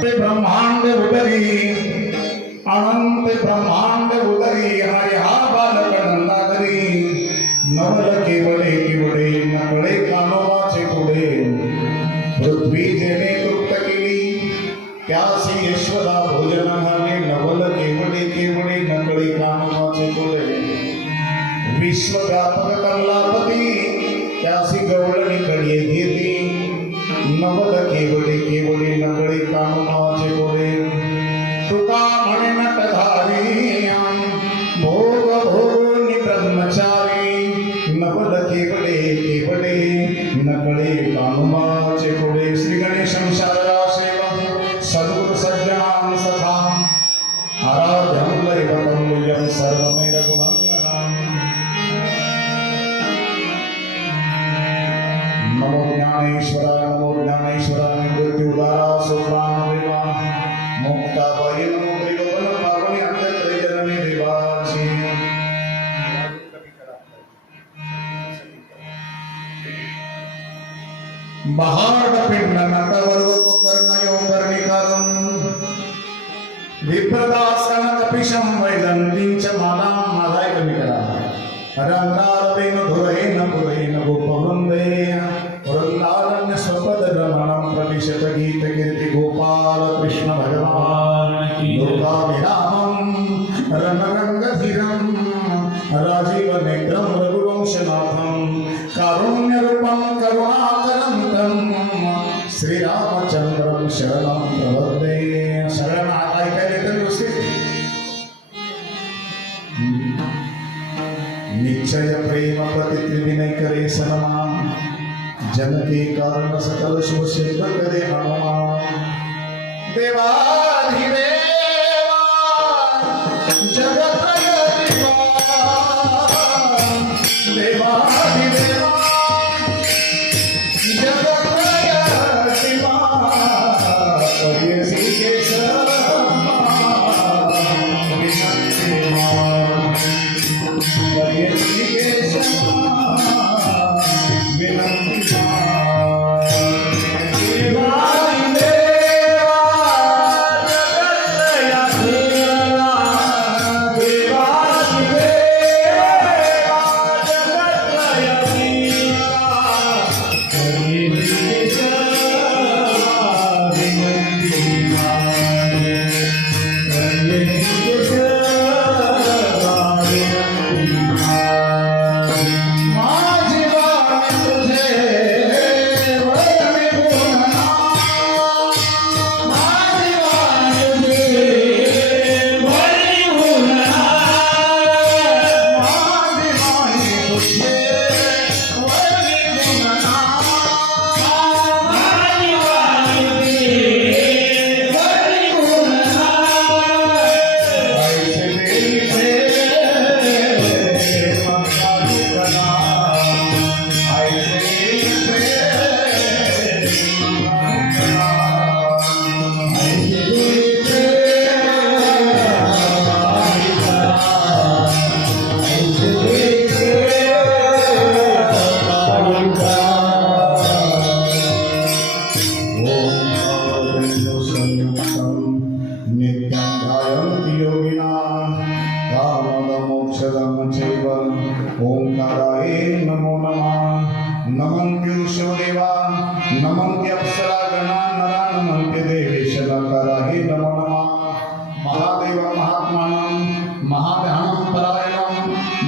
ब्रह्मांड उदरी अनंत ब्रह्मांड उदरी हरि हा बालक नंदादरी नवल केवळे केवळे नकळे कानोबाचे पुढे पृथ्वी जेणे तृप्त केली त्यासी यशोदा भोजन झाले नवल केवळे केवळे नकळे कानोबाचे पुढे विश्वव्यापक कमलापती त्यासी गवळणी कडे घेती नवल केवळे केवळे नकळे कानोबाचे पुढे तुका म्हणे नटधारी भोग भोगोनी ब्रह्मचारी नवल केवळे केवळे नकळे कानोबाचे पुढे श्री गणेशं शारदा सेवं सद्गुरु सज्जनां सखा आराध्यं दैवतं तुल्यं सर्वमेव गुणवन्ननाम् नमो ज्ञानेश्वराय नमो ज्ञानेश्वराय मृत्युदारा सुप्राणदेवा मुक्ताबाई नमो त्रिभुवन पावनी अंतत्रय जननी देवाची बहाड पिंड नटवर कर्णयो कर्णिकारं विप्रदासन कपिशं वैदंतींच मालां मालाय कमी करा रंगारवेन धुरेन पुरेन गोपवृंदे वृंदारण्य स्वपद रमणं प्रतिशत गीत कीर्ति गोपाल कृष्ण भगवान की लोकाभिरामं रणरंगधीरं राजीवनेत्रं रघुवंशनाथं कारुण्यरूपं करुणाकरं श्रीरामचंद्रं शरणं प्रपद्ये. सगळ्यांना ऐकायला येतं व्यवस्थित? निश्चय प्रेम प्रतित्रिविनय करे सन्मान जनके कारण सकल शुभ सिद्ध करे हनुमान. देवाधिदेवा जगत्रयदिवा देवाधिदेवा जगत्रयदिवा पर्यसी केशवा पर्यसी केशवा विनंती ओंकाराय नमो नमः. नमन्त्यो शिवदेवा नमन्त्यप्सरा गणा नरा नमन्त्य देवेश नकाराय नमो नमः. महादेव महात्मानं महाध्यानं परायणं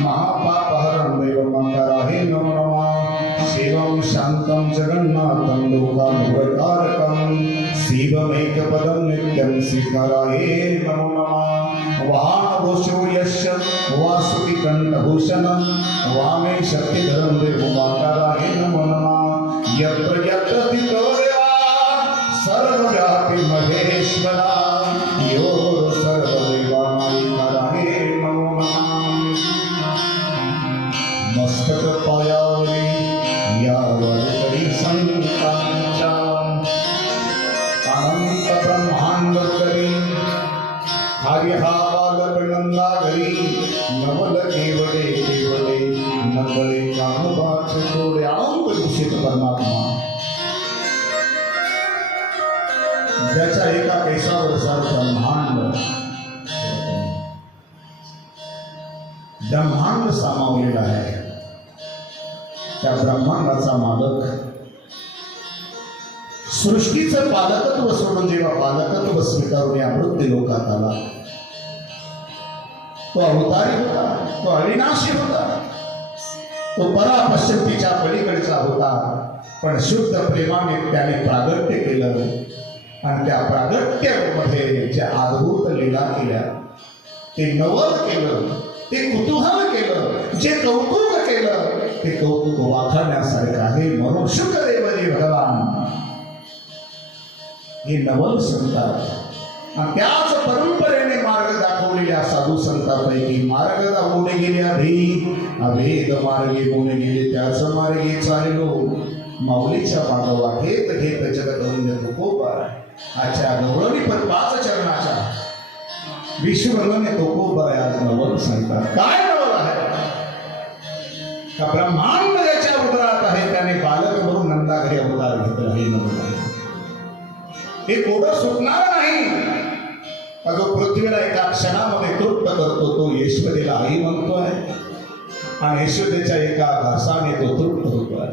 महापापहरं देवमकाराय नमो नमः. शिवं शान्तं जगन्नाथं लोकानुग्रहकारकं शिवमेकपदं नित्यं श्रीकाराय नमो नमः. वाहनभूषो यस्य वासुकी कंठभूषणं वामे शक्तिधरं देवमाकाराय नमो नमः. यत्र यत्र तितोर्या सर्वव्यापी महेश्वरा यो सर्वदेवानायकाराय नमो नमः. मस्तक पायावरी यावरी संतांचा अनंत ब्रह्मांड करी हरिहा बालकनंदा घरी नवल केवळे केवळे नकळे कानुबाचे थोडे अनंत दूषित परमात्मा ज्याच्या एका केसावर सारं ब्रह्मांड सामावलेला आहे. त्या ब्रह्मांडाचा मालक सृष्टीचं पालकत्व सोडून जेव्हा पालकत्व स्वीकारून या मृत्यू लोकात आला, तो अवतारी होता, तो अविनाशी होता, तो परापश्चिमतीच्या पलीकडचा होता. पण शुद्ध प्रेमाने त्याने प्रागट्य केलं आणि त्या प्रागट्यामध्ये ज्या अद्भुत लीला केल्या, ते नवल केलं, ते कुतूहल केलं, जे कौतुक केलं, ते कौतुक वाखाणण्यासारखं आहे. म्हणून शुकदेवजी भगवान हे नवल संतात आणि त्याच परंपरेने मार्ग दाखवलेल्या साधू संतांपैकी मार्ग दाखवले गेले अभेद मार्गे होऊन गेले त्याच मार्गे चाललो. माऊलीच्या मागवा घेत घेत जगदवंद्य तुकोबा आजच्या गौरवी पण 5 चरणाच्या विश्वभरने तुकोबा आज नवल सांगतात. काय नवल आहे? का ब्रह्मांड याच्या उदरात आहे त्याने बालक म्हणून नंदाघरी अवतार घेतला. हे नवल आहे. हे कोडं सुटणार नाही. जो पृथ्वीला एका क्षणामध्ये तृप्त करतो तो यशोदेला आई म्हणतोय आणि यशोदेच्या एका घासाने तो तृप्त होतोय.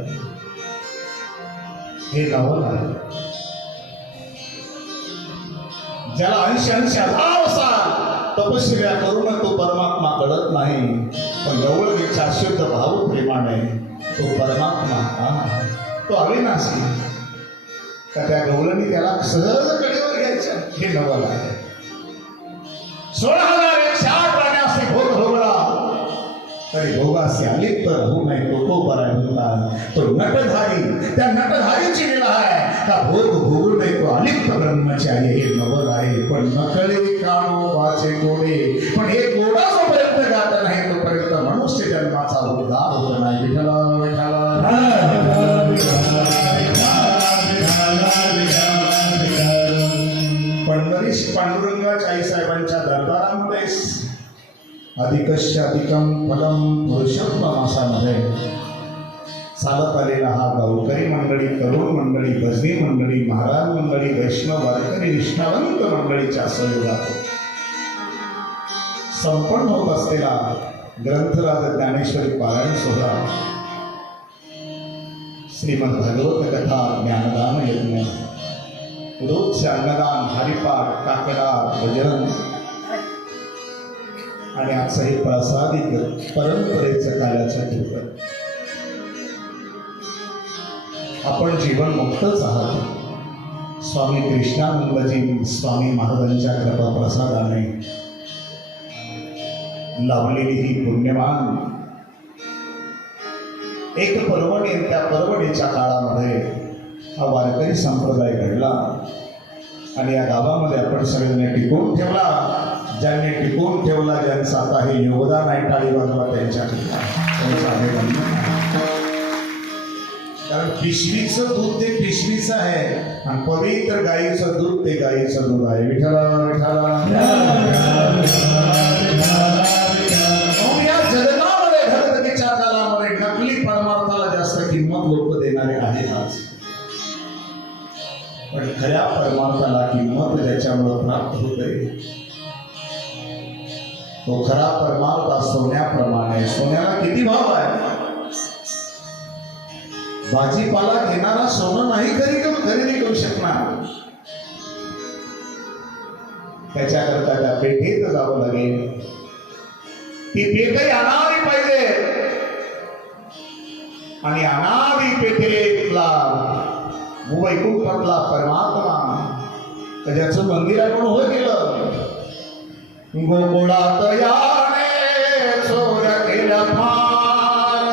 हे नवल आहे. ज्याला 80 असाल तपश्चर्या करून तो परमात्मा कळत नाही, पण गवळणी शाश्वत भाव प्रेमाने तो परमात्मा तो अविनाशी का त्या गवळणी त्याला सहज कडेवर घ्यायचं हे नवल आहे. 16,108 प्राण्याशी भोग भोगला तरी भोगाशी अलिप्त राहू नये तो बराय म्हणतात. तो नटधारी त्या नटधारीची लीला आहे का भोग भोगू नये तो अलिप्त ब्रह्मचारी हे नवल आहे. पण नकळे कानो वाचे गोडे, पण हे गोडा जोपर्यंत गात नाही तोपर्यंत मनुष्य जन्माचा उद्धार होत नाही. विठ्ठला पंढरीश पांडुरंगाच्या आई साहेबांच्या दरबारामध्ये अधिकश्च अधिकम फलम पुरुषोत्तम मासामध्ये चालत आलेला हा गावकरी मंडळी, तरुण मंडळी, भजनी मंडळी, महाराज मंडळी, वैष्णव वारकरी, निष्ठावंत मंडळीच्या सहयोगात संपन्न होत असलेला ग्रंथराज ज्ञानेश्वरी पारायण सोहळा श्रीमद भागवत कथा ज्ञानदान यज्ञ, रोजचे अन्नदान, हरिपाठ, काकडा, भजन आणि आजचं हे प्रासादिक परंपरेचं कार्याचं ठिकाण. आपण जीवनमुक्तच आहात. स्वामी कृष्णानंदजी स्वामी महाराजांच्या कृपा प्रसादाने लाभलेली ही पुण्यवान एक पर्वणी, त्या पर्वणीच्या काळामध्ये हा वारकरी संप्रदाय घडला आणि या गावामध्ये आपण सगळ्यांनी टिकवून ठेवला. ज्यांनी टिकवून ठेवला, ज्यांचं आता हे योगदान आहे, टाळी वाजवा त्यांच्या कारण पिशवीचं दूध ते पिशवीचं आहे आणि पवित्र गाईचं दूध ते गाईचं दूध आहे. विठ्ठला विठ्ठला. या जगतामध्ये धगधगीच्या काळामध्ये नकली परमार्थाला जास्त किंमत लोक देणारे आहेत आज, पण खऱ्या परमार्थाला किंमत ज्याच्यामुळे प्राप्त होते तो खरा परमार्थ सोन्याप्रमाणे. सोन्याला किती भाव आहे? भाजीपाला घेणारा सोनं नाही खरेदी करू शकणार, त्याच्याकरता त्या पेठेत जावं लागेल. ती पेठही अनादी पाहिजे आणि अनादी पेठेतला वैकुंठातला परमात्मा ज्याचं मंदिर आपण होत गेलं. गोकुळात याने चोर केला फार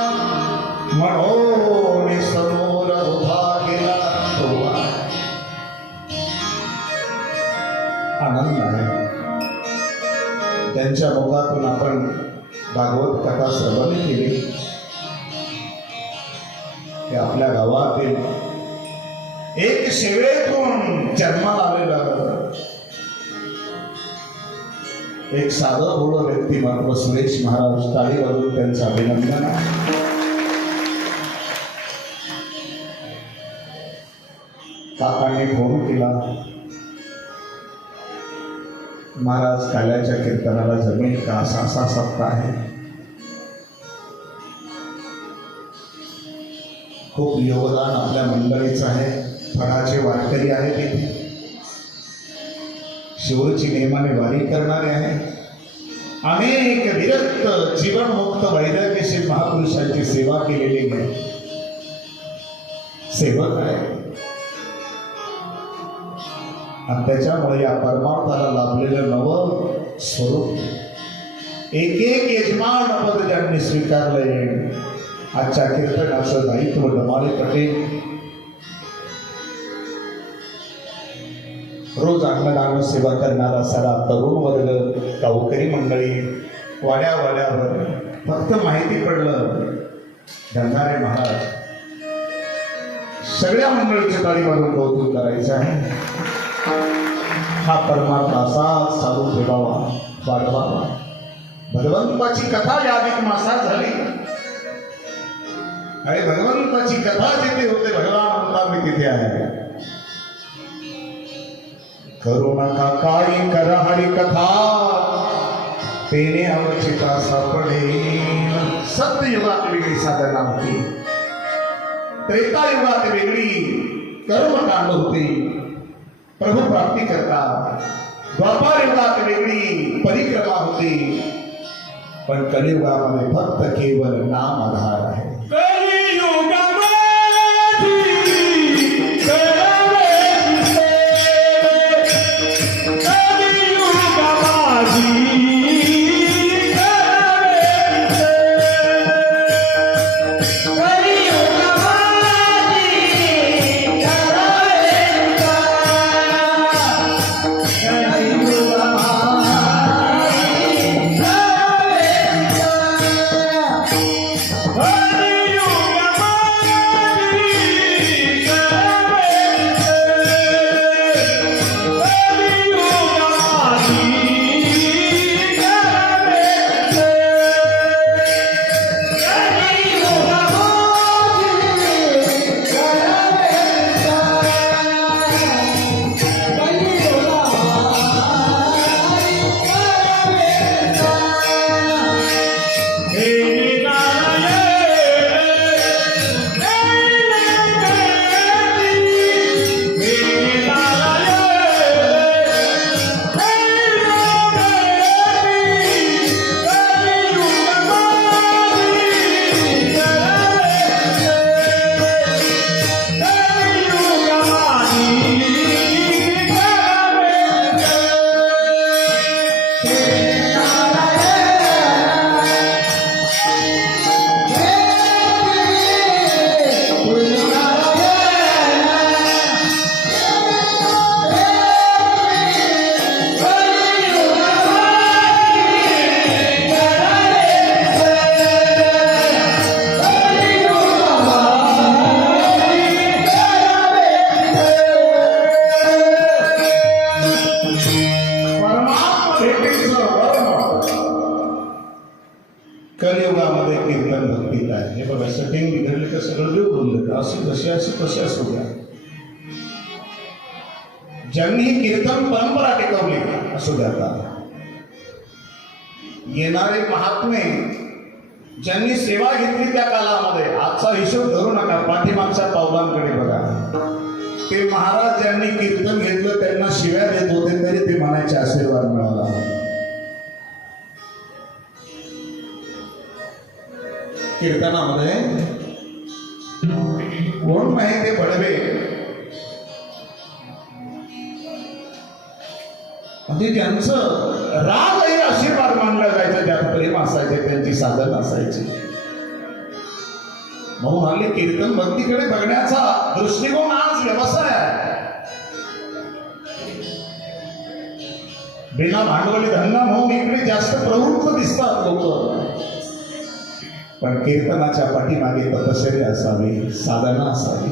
म्हणून समोर उभा केला तो आनंद आहे. त्यांच्या मुखातून आपण भागवत कथा श्रवण केली की आपल्या गावातील एक सेवेतून जन्माला आलेला एक साधं भोळं व्यक्तिमत्व सुरेश महाराज, टाळी वाजवून त्यांचं अभिनंदन. काकांनी फोन केला, महाराज काल्याच्या कीर्तनाला जमेल का, असा सप्ताह आहे. खूप योगदान आपल्या मंडळीचं आहे. फळाचे वारकरी आहेत तिथे, शिवची नेमाने वारी करणारे आहे. अनेक विरक्त जीवनमुक्त वैराग्यशील महापुरुषांची सेवा केलेली आहे. सेवक आहे आणि त्याच्यामुळे या परमार्थाला लाभलेलं नवं स्वरूप एक एक यजमान पद ज्यांनी स्वीकारलंय. आजच्या कीर्तनाचं दायित्व डमाळे पटेल. रोज अन्नदान सेवा करणारा सारा तरुण वर्ग, गावकरी मंडळी, वाड्यावर फक्त माहिती पडलं गंधारे महाराज, सगळ्या मंडळीच्या ताळीमधून कौतुक करायचं आहे. हा परमार्थ असाच चालू ठेवावा, वाढवावा. भगवंताची कथा या अधिक मासात झाली आणि भगवंताची कथा जिथे होते भगवान म्हणतात मी तिथे आहे. करू नका काळी करा हरी कथा, तेने अवचिता सापडेल. सत्ययुगात वेगळी साधना होती, त्रेतायुगात वेगळी कर्मकांड होती. प्रभू प्राप्ती करता द्वापार युगात वेगळी परिक्रमा होती, पण कलियुगामध्ये फक्त केवळ नाम आधार आहे. कलियुगामध्ये कीर्तन भक्तीत आहे. हे बघा, सेटिंग बिघडले तर सगळं बिघडून देतं. असे कसे असू द्या. ज्यांनी ही कीर्तन परंपरा टिकवली असू द्या, येणारे महात्मे ज्यांनी सेवा घेतली त्या काळामध्ये, आजचा हिशोब धरू नका, पाठीमागच्या पावलांकडे बघा. ते महाराज ज्यांनी कीर्तन घेतलं त्यांना शिव्या देत होते, तरी ते म्हणायचे आशीर्वाद मिळाला. कीर्तनामध्ये कोण नाही ते बडवे, म्हणजे त्यांचं राग हे आशीर्वाद मानलं जायचं, त्यात प्रेम असायचे, त्यांची साधन असायची. म्हणून हल्ली कीर्तन भक्तीकडे बघण्याचा दृष्टिकोन आज व्यवसाय आहे. बिना भांडवली धंदा म्हणून इकडे जास्त प्रवृत्त दिसतात लोक. पण कीर्तनाच्या पाठीमागे तपश्चर्या असावी, साधना असावी.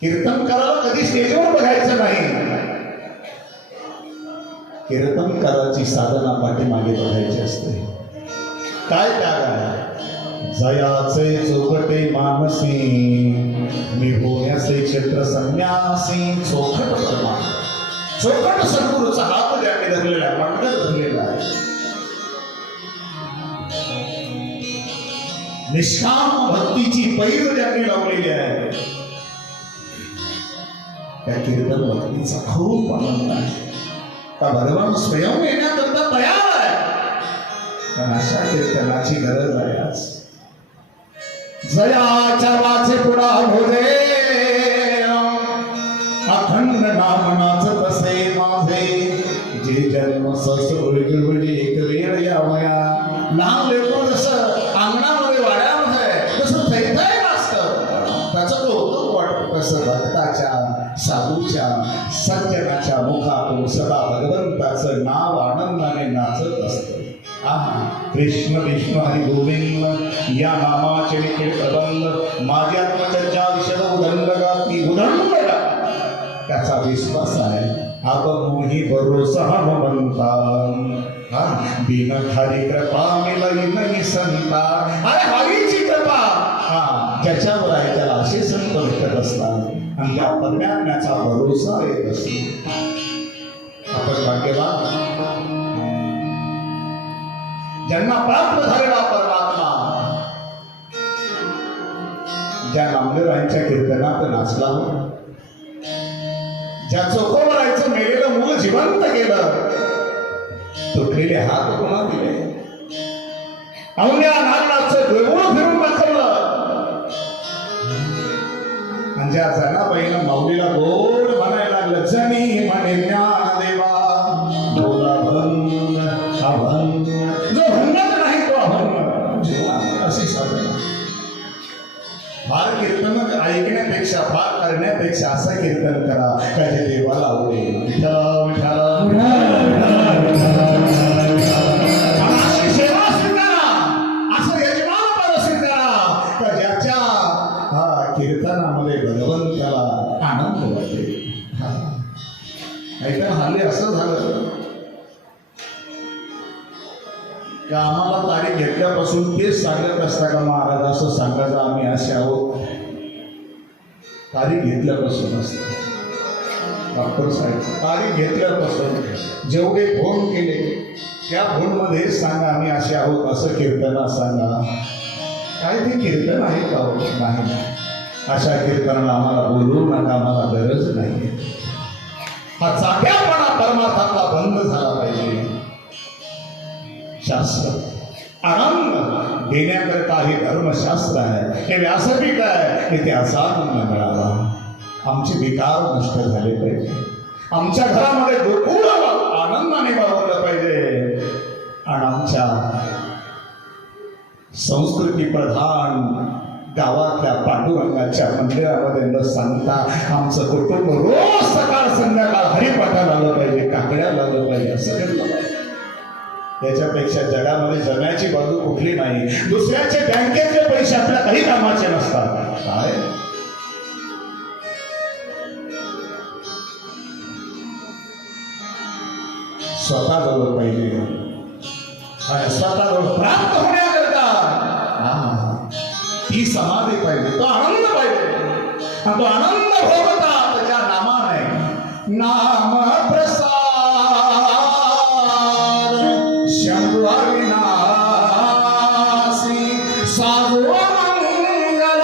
कीर्तन करायला कधी स्टेजवर बघायचं नाही, कीर्तन करायची साधना पाठीमागे बघायची असते. काय त्याग आहे? जयाचे चौकटे मानसी, मी होण्याचे क्षेत्र संन्यासी. चौखट परमा, चौखट सद्गुरूचा हात ज्यांनी धरलेला आहे, मंडळ धरलेला आहे. निष्काम भक्तीची पैर ज्यांनी लावलेली आहे, त्या कीर्तन भक्तीचा खूप आनंद आहे. का भगवान स्वयं येण्याकरता तयार आहे, पण अशा कीर्तनाची गरज आहे आज. जयाच्या वाचे पुढा भोजे, अखंड नाम नाचत असे माझे. जे जन्म सस उलगडली एक वेळ यावया. लहान लेकरू जसं अंगणामध्ये वाड्यामध्ये तसं थैथय नाचतं, त्याचं कौतुक वाटतं. तसं भक्ताच्या, साधूच्या, सज्जनाच्या मुखातून सदा भगवंताचं नाव आनंदाने नाचत असतं. कृष्ण विष्णू हरी गोविंद या नामाचे निखिल प्रबंध, माझ्या आत्मचर्चा विषद उदंड गाती, उदंड त्याचा विश्वास आहे. आपण मोही भरोसा हनुमंता, बिन हरी कृपा मिळी नाही संता. अरे हरीची कृपा ज्याच्यावर आहे त्याला असे संत भेटत असतात, आणि त्या परमात्म्याचा भरोसा येत असतो. आपण भाग्यवान ज्यांना प्राप्त झालेला परमात्मा, ज्या नामदेवांच्या कीर्तनात नाचला, ज्या चोखोबरायचं मेलेलं मूल जिवंत केलं, तुटलेले हात पुन्हा दिले, अवल्या नारळाचं देऊळ फिरून दाखवलं, आणि ज्या जनाबाईनं माऊलीला गोड म्हणायला लागलं, जनी म्हणे ज्ञानदेवा बोला भंग अभंग, जो भंगत नाही तो अभंग जीवन अशी साधना. फार कीर्तन ऐकण्यापेक्षा फार करण्यापेक्षा असं कीर्तन करा का जे देवाला आवडेल. अशी सेवा स्वीकारा, असं यजमान स्वीकारा का ज्याच्या कीर्तनामध्ये भगवंताला आनंद वाटेल. ऐका हल्ली असं झालं का आम्हाला तारीख घेतल्यापासून तेच सांगत असता का महाराज असं सांगायचं आम्ही असे आहोत. तारीख घेतल्यापासून असतं डॉक्टर साहेब, तारीख घेतल्यापासून जेवढे फोन केले त्या फोनमध्ये सांगा आम्ही असे आहोत, असं कीर्तनात सांगा. काय ते कीर्तन आहे का? नाही. अशा कीर्तनाला आम्हाला बोलवू नका, आम्हाला गरज नाही. हा चाट्यापणा परमार्थातला बंद झाला पाहिजे. शास्त्र आनंद देण्याकरता हे धर्मशास्त्र आहे, हे व्यासपीठ आहे, इथे असा आनंद मिळावा. आमचे विकार नष्ट झाले पाहिजे, आमच्या घरामध्ये गोकुळ आनंदाने वावरलं पाहिजे, आणि आमच्या संस्कृती प्रधान गावातल्या पांडुरंगाच्या मंदिरामध्ये न सांगता आमचं कुटुंब रोज सकाळ संध्याकाळ हरिपाठाला आलं पाहिजे, काकड्याला आलं पाहिजे, असं घडलं पाहिजे. त्याच्यापेक्षा जगामध्ये जगण्याची बाजू कुठली नाही. दुसऱ्याचे बँकेतले पैसे आपल्या काही कामाचे नसतात. काय स्वतःजवळ पाहिजे, आणि स्वतःजवळ प्राप्त होण्याकरता ती समाधी पाहिजे, तो आनंद पाहिजे. आणि तो आनंद भोगता त्याच्या नामाने नाम प्रसाद शंभुविनाशी साधू मंगल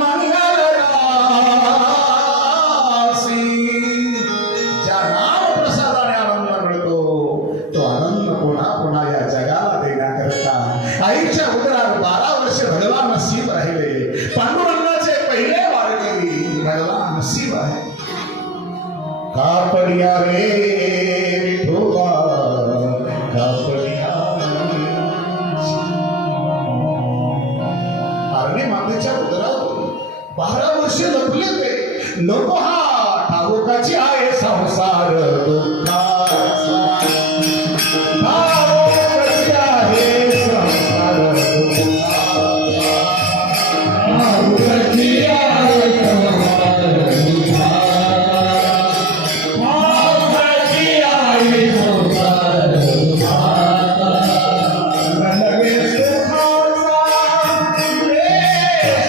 मंगलरासी. ज्या नाम प्रसादाने आनंद मिळतो तो आनंद पुन्हा पुन्हा या जगाला देण्याकरता आईच्या उदरात 12 वर्ष भगवान नसीब राहिले. पांडुरंगाचे पहिले वारकरी भगवान नसीब आहे. कापडिया रे विठोबा कापडिया. हरणे मातेच्या उदरात 12 वर्ष लपले ते. नको हा ठाऊकाची आहे संसार दुःखाचा, ठाऊकाची आहे संसार दुःखाचा, ठाऊकाची आहे संसार दुःखाचा, ठाऊकाची आहे संसार दुःखाचा. नलगे सुखाचा लेश नाही,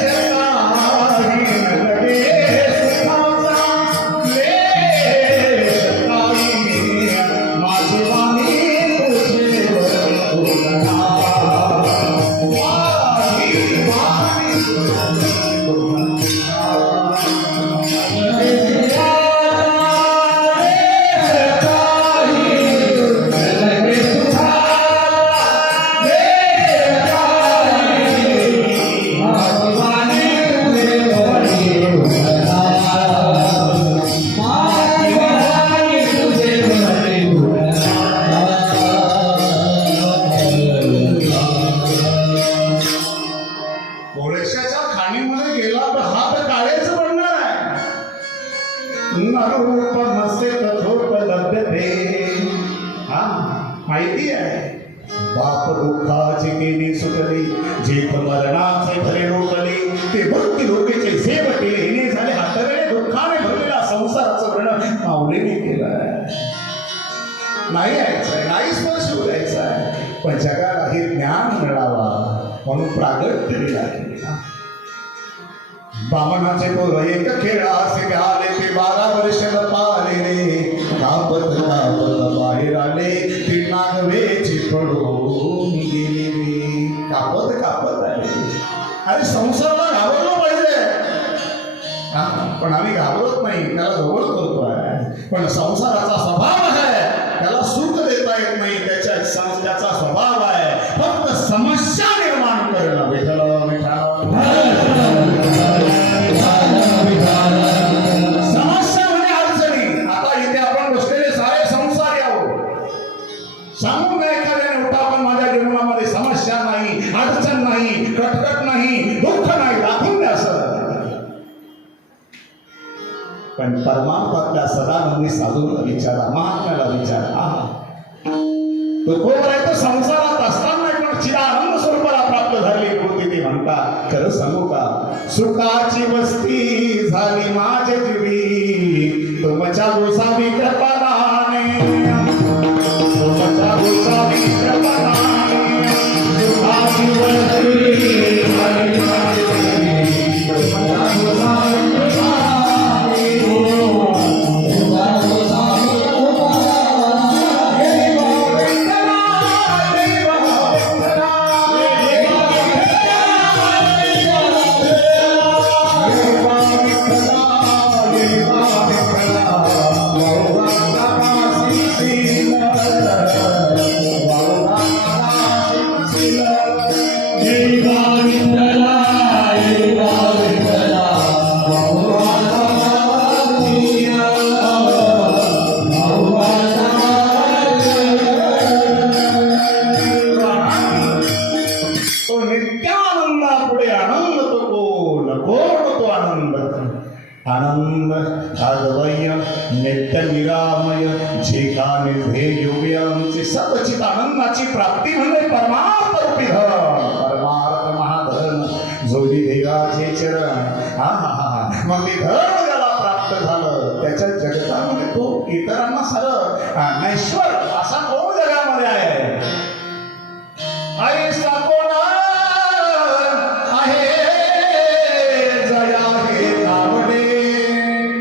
नलगे सुखाचा लेश नाही. माझी वाणी तुझेवर तुलना, माझी वाणी तुझेवर कोळशाच्या खाणीमध्ये गेला तर हात काळेच पडणार आहे. नरूप नसे तथोप लभ्यते. हा माहिती आहे. बाप दुःखाची केली सुटली, जेथ मरणाचे भरे रोटले, ते भक्ती लोकेचे सेव केले, हिने झाले हातवेळे दुःखाने भरलेला संसाराचं वर्णन माऊलीने केलंय. नाही यायचंय, नाही स्पर्श द्यायचा आहे, पण जगाला हे ज्ञान मिळावा म्हणून प्रागट्य दिला. बामणाचे पोर एक खेळासे आले, ते 12 वर्ष पालेले, कापत कापत बाहेर आले, ते नागवेची पडून गेले. कापत कापत आले. अरे संसाराला घाबरलं पाहिजे. पण आम्ही घाबरत नाही, त्याला जवळ करतोय. पण संसाराचा स्वभाव आहे, त्याला सुख देता येत नाही, त्याचा स्वभाव आहे फक्त समस्या निर्माण करणं. विठ्ठल समस्या म्हणजे अडचणी. आता इथे आपण बसलेले सारे संसारी आहोत. सांगून काय एखाद्याने उठा पण माझ्या जीवनामध्ये समस्या नाही, अडचण नाही, कटकट नाही, दुःख नाही, दाखवून द्या सर. पण परमात्म्यातल्या सदानंदी साधूला विचारा, महात्म्याला विचारा, तो तोपर्यंत संसारात असताना पण चिदानंद स्वरूपाला प्राप्त झाली होती. ते म्हणतात, खरं सांगू का, सुखाची वस्ती झाली माझ्या जीवी, तुमच्या गोसावी कृपाने, तुमच्या गोसावी कृपाने, सुखाची वस्ती झाली माझ्या जीवी, तुमच्या गोसावी आनंद आदवय नित्य निरामय झेकाने ध्येयोग्यांचे सतचित आनंदाची प्राप्ती म्हणजे परमार्थ रूपी धन, परमार्थ महाधन जोडी देवाचे चरण. मग ते धन ज्याला प्राप्त झालं त्याच्या जगतामध्ये तो इतरांना सरळ नैश्वर असा कोण जगामध्ये आहे? ऐसा कोण आहे जया हे नावडे?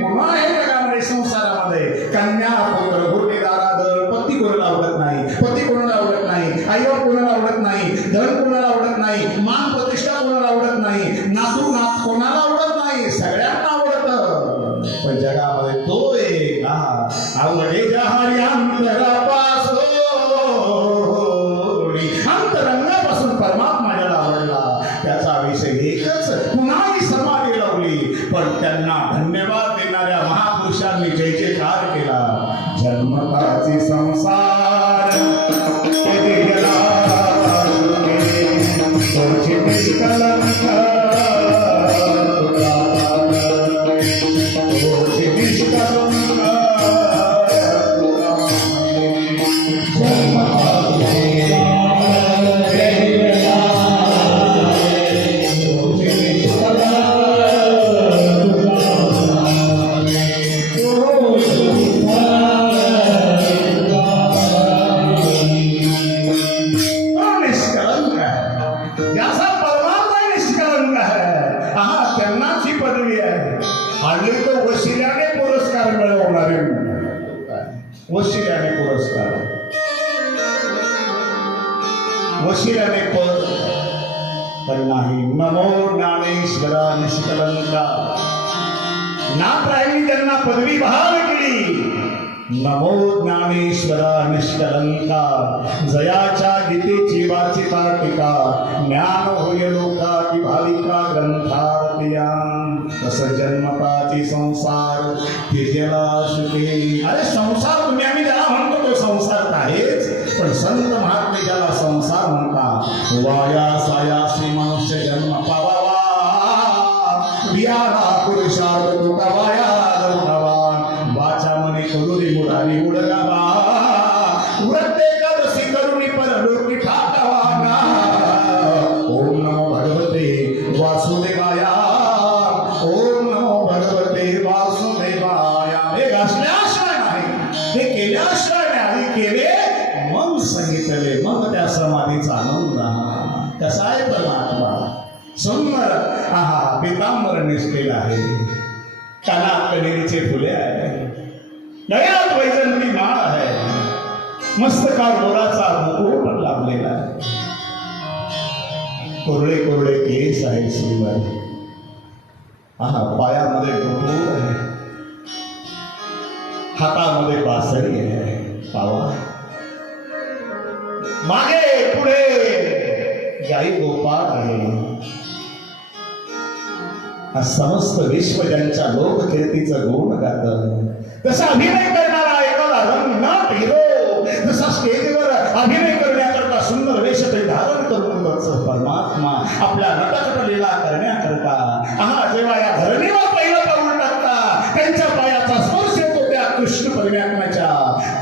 पुन्हा आहे जगामध्ये संसारामध्ये कन्या पुत्र गुरुदाराधर, पती कोणाला आवडत नाही, पती कोणाला आवडत नाही, आईबाप कोणाला आवडत नाही, धन कोणाला आवडत नाही, मान प्रतिष्ठा कोणाला आवडत नाही, नातू नात कोणाला आवडत नाही, सगळ्यांना आवडतं. पण जगामध्ये तो एक आवडे जहारी अंतरापासून, अंतरंगापासून परमात्मा ज्याला आवडला त्याचा विषय एकच, पुन्हाही समाधी लावली. पण त्यांना धन्यवाद देणाऱ्या महापुरुषांनी जय जयकार केला. जन्मताचे संसार वशिल्याने पुरस्कार, वशिल्याने पद, पण नाही नमो ज्ञानेश्वरा निष्कलंका. नाथरायांनी त्यांना पदवी बहाल केली. नमो ज्ञानेश्वरा निष्कलंका, जयाच्या गीतेची वाचिता टीका, ज्ञान होय लोकाती भाविका ग्रंथारतिया. तसं जन्मताची संसार तिजेला सुखे. अरे संसार तुम्ही आम्ही ज्याला म्हणतो तो संसार आहेच, पण संत महात्मे ज्याला संसार म्हणतात. वाया सायासी मनुष्य जन्म पावावा, वियाला पुरुषार्थ तुका वाया गौरवान. वाचा मने करुरी मुरारी उडगावा, व्रते कदसी करुणी परलोकी ठाकवाना. ओम नमो भगवते वासुदेवाया, ओम नमो भगवते वासुदेवाया. हे असल्याशिवाय नाही, हे केल्याशिवाय नाही, केले मग सांगितले, मग त्या समाधीचा आनंद. कसा आहे परमात्मा? सुंदर पितांबर नेसलेला आहे, कानात कनेरीचे फुले आहे, गळ्यात वैजंती माळ आहे, मस्तकावर मोराचा मुकुट लाभलेला आहे, कोरडे कोरडे केस आहे सुंदर. हा पायामध्ये डोकं आहे, हातामध्ये बासरी आहे, पावा मागे पुढे गाई गोपाळ आहे. हा समस्त विश्व ज्यांच्या लोककीर्तीचं गुण गात, तसा अभिनय करणारा एखादा रंगनाथ हिरो, जसा स्टेजवर अभिनय करण्याकरता सुंदर वेश धारण करून परमात्मा आपल्या नटाकट लीला करण्याकरता हा जेव्हा या धरणीवर पहिलं पाऊल टाकता, त्यांच्या पायाचा स्पर्श येतो त्या कृष्ण परमात्म्याच्या,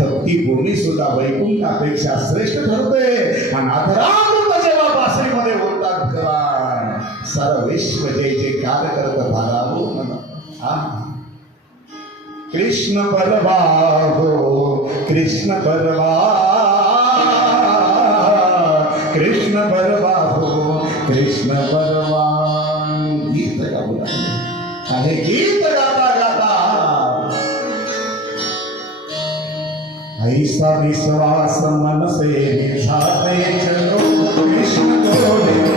तर ती भूमी सुद्धा वैकुंठापेक्षा श्रेष्ठ ठरते. आणि आदरामृत जेव्हा बासरीमध्ये बोलतात भगवान, सारं विश्व जय जयकार करत भारावो म्हणा. कृष्ण परवा हो कृष्ण परवा, कृष्ण परवा हो कृष्ण परवा. गीत गाऊ लागले आणि गीत गाता गाता ऐसा विश्वास मन से निभाते चलो, कृष्ण गोविंद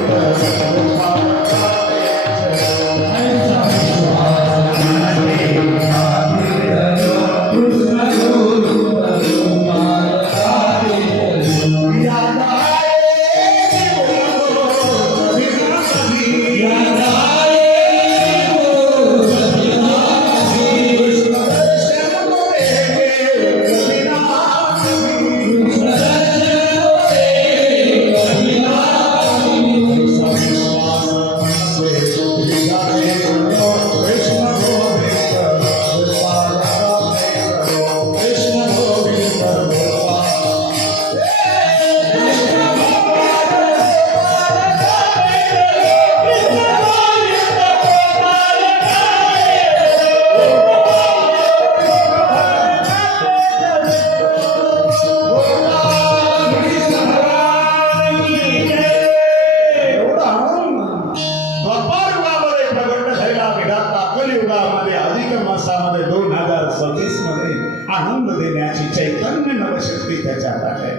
आनंद देण्याची चैतन्य नवशक्ती त्याच्यात आहे.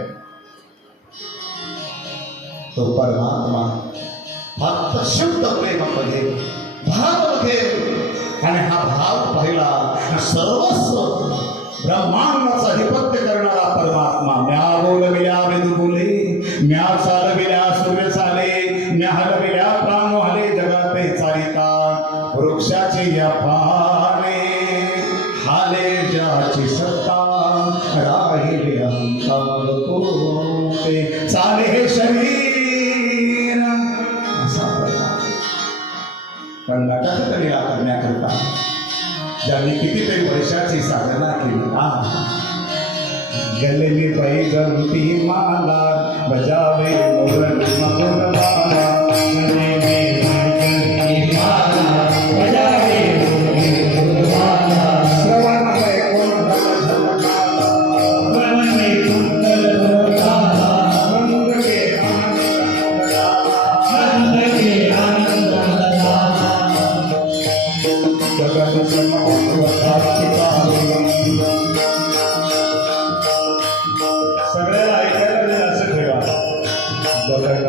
तो परमात्मा फक्त शुद्ध प्रेम बघेल, भाव बघेल, आणि हा भाव पाहिला सर्वस्व ब्रह्मांडाचा अधिपत्य करणारा परमात्मा. म्या बोलविल्या वेद बोले, म्या चालविल्या सूर्य चाले, म्या हलविल्या प्राण हले जगाते चालिता. वृक्षाचे या पाने हाले ज्याची सत्ता, राहिले अंतर कोटे, चाले हे शरीर. असा प्रकार पण नटाकट लीला करण्याकरता ज्यांनी कितीतरी वर्षाची साधना केली. गलेली पैजंती माला, बजावे मुरली मधुरवाला, सगळ्याला ऐकायला असं ठेवा. जगन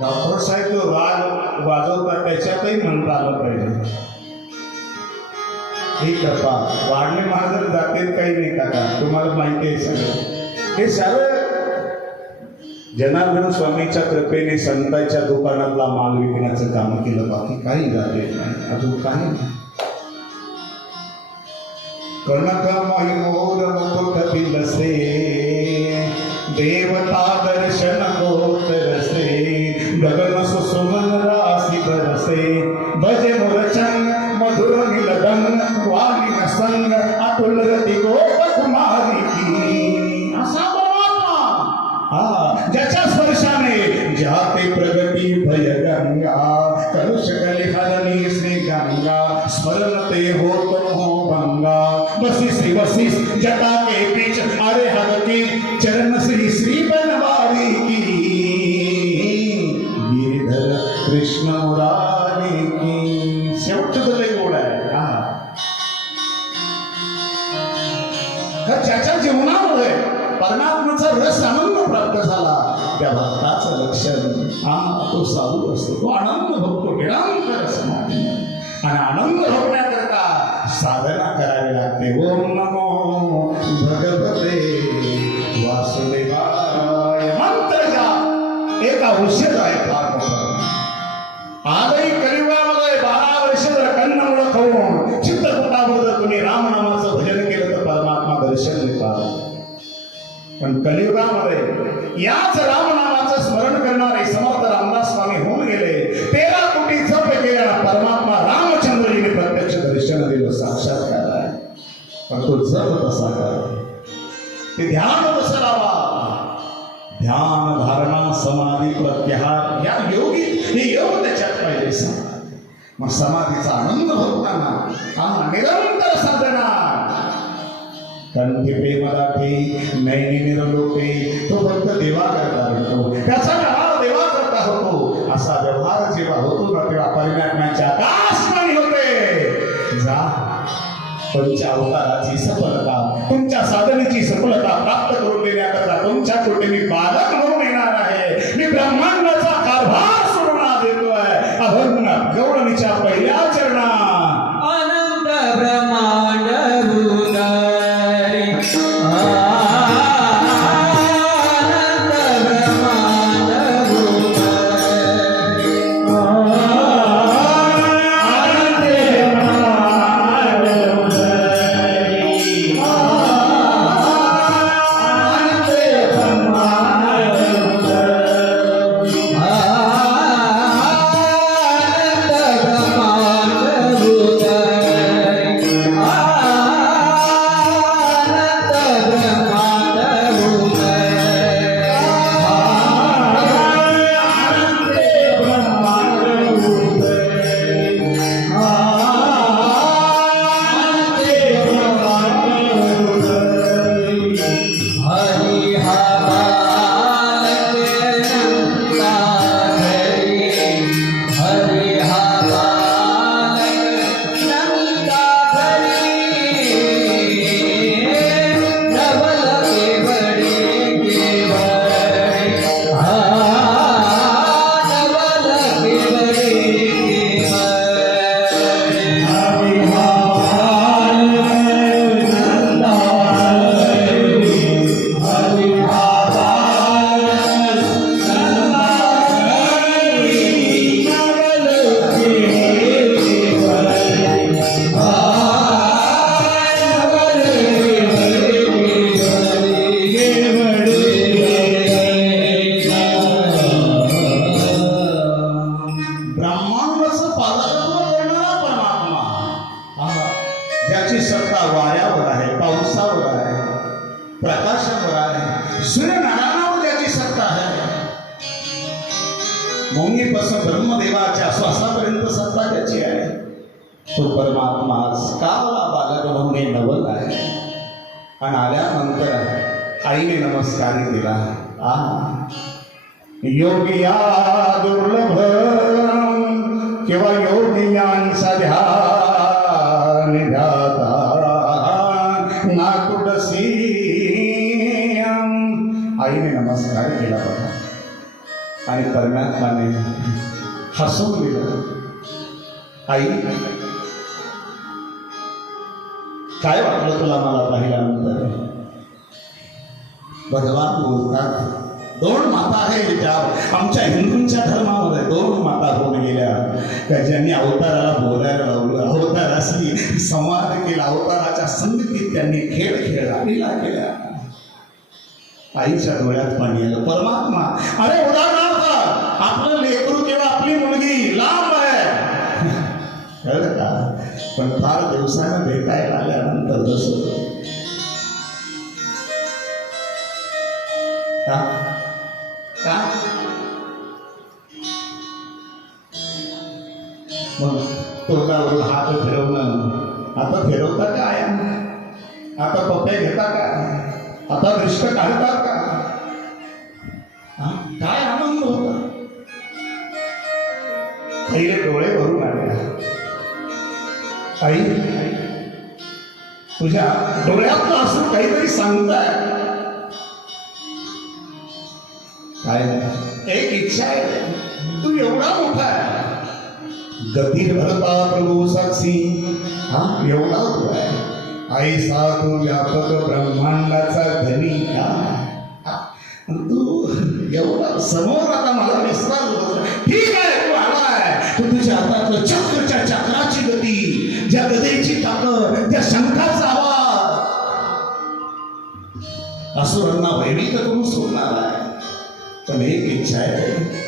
डॉक्टर साहेब जो राग वाजवतात त्याच्यातही म्हणता आलं पाहिजे. ही कृपा वाढले महाजन जातील काही नाही काका, तुम्हाला माहिती आहे सगळं. हे सगळं जनार्दन स्वामीच्या कृपेने संतांच्या दुकानातला माल विकण्याचं काम केलं, बाकी काही झाले नाही, अजून काही नाही. कनकमय मोर मुकुट बिलसे, देवता दर्शन होत रसे, गगन सुमन रासी हसी वसीस जटा के बीच अरे हर की चरण श्री श्री बनवारी की गिरधर कृष्ण मुरारी की. शेवटचं लय गोड आहे. ज्याच्या जीवनामध्ये परमात्म्याचा रस आनंद प्राप्त झाला त्या भक्ताचं लक्षण तो साधू असतो. तो आनंद भोगतो निरंतर समाधी आणि आनंद भोगण्याकरता साधना करावी लागते. ओम नमो भगवते वासुदेवाय मंत्र जाप एक औषध आहे फार मोठं. आजही कलियुगामध्ये 12 वर्ष जर कन्नमुळं खाऊन चित्तकुटामध्ये तुम्ही रामनामाचं भजन केलं तर परमात्मा दर्शन देतात. पण कलियुगामध्ये याच रामनामाचं स्मरण करणारे समर्थ रामदास स्वामी होऊन गेले. 13 कोटी जप केल्याला परमात्मा रामचंद्रजीने प्रत्यक्ष दर्शन दिलं. साक्षात्कार आहे. पण तो जप तसा करा. ते ध्यान कसं लावा. ध्यान धारणा समाधी प्रत्याहार या योगी हे योग त्याच्यात पाहिजे. मग समाधीचा आनंद भोगताना निरंतर साधना कंठी प्रेमदाठी नैनी निरलोटे तो फक्त देवा करता होतो. त्याचा व्यवहार देवा करता होतो. असा व्यवहार जेव्हा होतो ना तेव्हा परमात्म्याच्या आकाशवाणी होते. जा तुमच्या अवताराची सफलता तुमच्या साधनेची सफलता प्राप्त करून देण्याकरता तुमच्या कोटीने बालक म्हणून येणार आहे. मी ब्रह्मांडाचा कारभार सोडून देतोय. अभंग गौडणीच्या पहिल्या चरणा अनंत ब्रह्मांड प्रकाशावर आहे. सूर्यनारायणावर ज्याची सत्ता आहे. मोंगीपासून ब्रह्मदेवाच्या श्वासापर्यंत सत्ता त्याची आहे. तो परमात्मा काला बालक म्हणून नवल आहे. आणि आल्यानंतर आईने नमस्कार केला. योगिया दुर्लभ किंवा योगियांचा ध्यान ध्याता नाकुडसी. आईने नमस्कार केला बघा आणि परमात्माने हसून दिलं. आई काय वाटलं तुला मला पाहिल्यानंतर? भगवान बोलतात, 2 माता आहेत ज्या आमच्या हिंदूंच्या धर्मामध्ये 2 माता होऊन गेल्या त्या ज्यांनी अवताराला बोलायला लावलं, अवताराशी संवाद केला, अवताराच्या संगतीत त्यांनी खेळ खेळला, लीला केल्या. आईच्या डोळ्यात पाणी आलं. परमात्मा अरे उदाहरणार्थ आपलं लेकरू किंवा आपली मुलगी लांब आहे कळलं का, पण फार दिवसानं भेटायला आल्यानंतर जसं का मग तोंडावरून हात फिरवणं. आता फिरवता काय आता पप्पे घेता का? आता दृष्ट काढतात का? हा? काय आनंद होता. पहिले डोळे भरून आले. आई, तुझ्या डोळ्यात असं काहीतरी सांगताय. काय? एक इच्छा आहे. तू एवढा मोठा आहे. गतीर भरता प्रभू साक्षी. हा, एवढा तू आहे. आई सा तू व्यापक ब्रह्मांडाचा धनी. तू एवढा समोर आता मला विसरला. ठीक आहे, तू आलाय. तू तुझ्या हातातलं चक्रच्या चक्राची गती, ज्या गदेची ताकद, त्या शंखाचा आवाज असुरांना भयभीत करून सोडणार आहे. पण एक इच्छा आहे.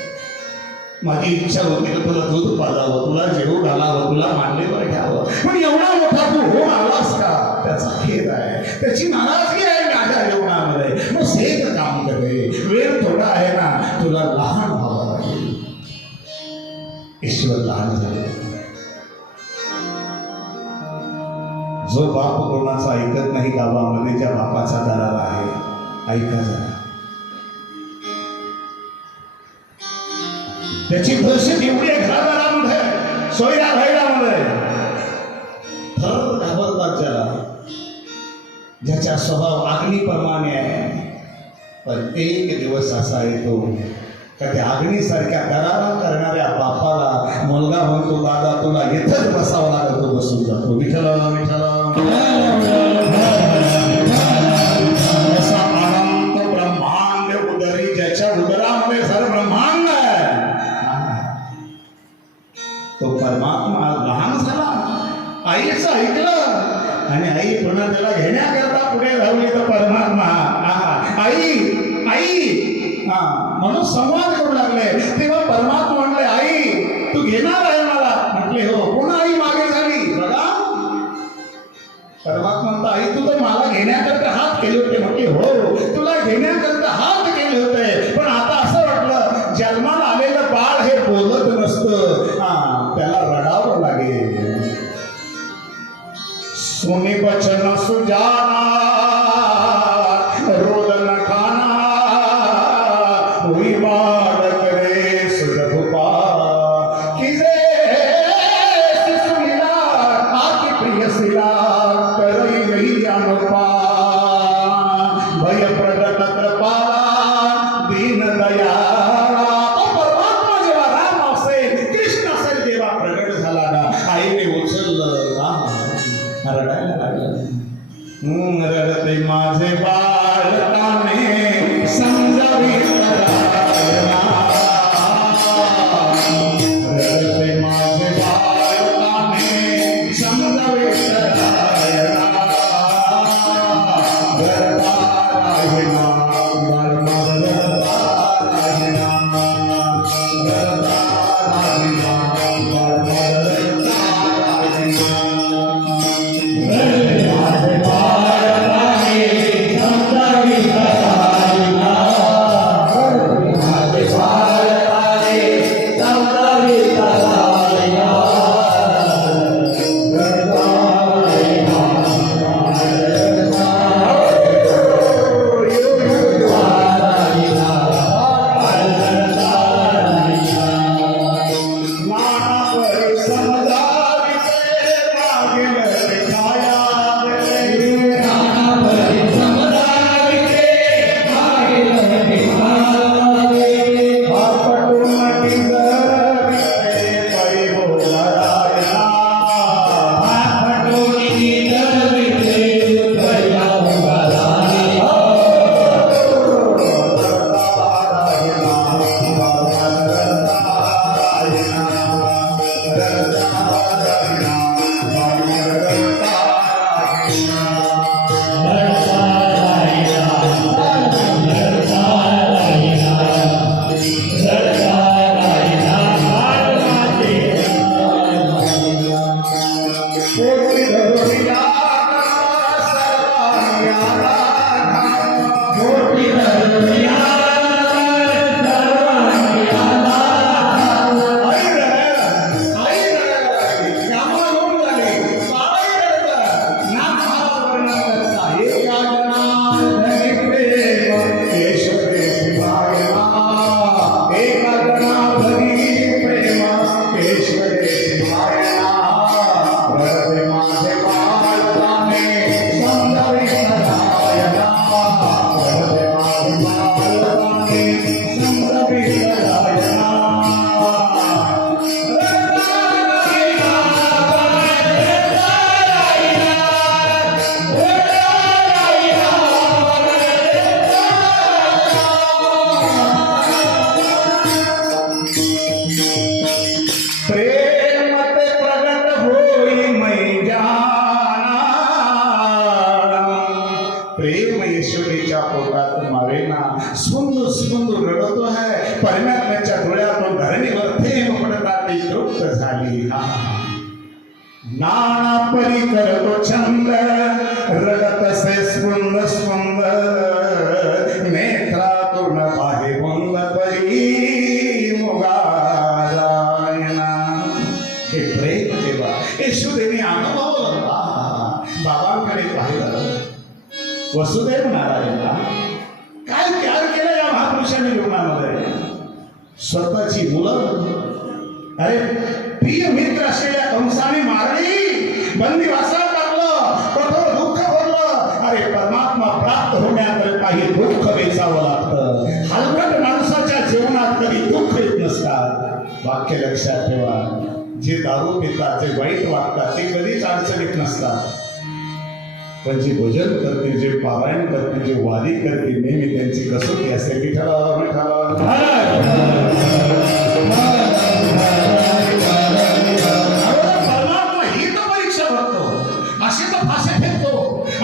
माझी इच्छा होती की तुला दूध पाजावं, तुला जेवू घालावं, तुला मांडीवर घ्यावं. पण एवढा मोठा तू हो आलास का? त्याचा खेद आहे, त्याची नाराजगी आहे माझ्या जीवनामध्ये. मग सेक काम करे. वेळ थोडा आहे ना, तुला लहान व्हावं लागेल. ईश्वर लहान झाले. जो बाप कोणाचा ऐकत नाही गावामध्ये, ज्या बापाचा दरार आहे, ऐका जरा. त्याची दहशत एवढी आहे घरादारामध्ये, सोयरा भैरामध्ये. थर घाबरतात ज्याला, ज्याचा स्वभाव अग्नीप्रमाणे आहे. पण एक दिवस असा येतो का त्या अग्नीसारख्या दरारा करणाऱ्या बापाला मुलगा म्हणतो, दादा तुला इथंच बसावं लागत. तो बसून जातो. विठ्ठल विठ्ठल. असा अनंत ब्रह्मांड उदरी, ज्याच्या उदरामध्ये सर्व ब्रह्मांड आहे, तो परमात्मा लहान झाला. आईचं ऐकलं आणि आई पुन्हा त्याला घेण्याकरता पुढे धावली. तर परमात्मा आई आई म्हणून संवाद करू लागले. तेव्हा परमात्मा म्हणले, आई तू घेणार आहे मला? म्हटले हो. पुन्हा आई मागे झाली. बघा, परमात्मा म्हणता, आई तू तर मला घेण्याकरता हात केले होते. म्हटले हो, तुला घेण्याकरता हात केले होते. पण आता असं वाटलं, जन्माला आलेलं बाळ हे बोलत नसतं, त्याला रडावं लागेल. सुनी बचन सुजाना रोदन खाना, हुई बालक रे सुजभुपा, किजे सुनीला आकी प्रियसिला, करई नहीं अनुपा, भय प्रगट कृपाला दीन दयाला. परमात्मा जेव्हा राम असेल, कृष्ण असेल, जेव्हा प्रगट झाला ना, आईने उचललं, रडायला लागलं. रडते माझे बाळकाने समजावी रायना, रडते माझे बाळकाने समजावी रायना, रडता राहिना बाळमा, रडता राहिना, रडता राहिना बाळमा, रडता राहिना. प्रेम यशोदेच्या पोटात मावेना, स्फुंद स्फुंद रडतो है, परमात्म्याच्या डोळ्यातून धरणीवर थेंब पडताती तृप्त झाली. नाना परी करतो छंद, रडत से स्फुंद स्फुंद, नेत्रातून पाहे बंद परी मुगारायणा. हे प्रेम जेव्हा यशोदेने अनुभवलं, बाबांकडे पाहिलं, वसुदेव नारायणला काय त्याग केला या महापुरुषांनी जीवनामध्ये. स्वतःची मुलं, अरे प्रिय मित्र असलेल्या कंसाने मारली, बंदिवासात टाकलं, कठोर दुःख भरलं. अरे परमात्मा प्राप्त होण्याकडे काही दुःख वेचावं लागतं. हलकट माणसाच्या जीवनात कधी दुःख येत नसतात. वाक्य लक्षात ठेवा, जे दारू पितात, जे वाईट वागतात, ते कधीच अडचणीत नसतात. पण जे भजन करते, जे पारायण करते, जे वारी करते, नेहमी त्यांची कसोटी असते. विठ्ठला परमात्मा ही तर परीक्षा बघतो, असे तर फासे फेकतो,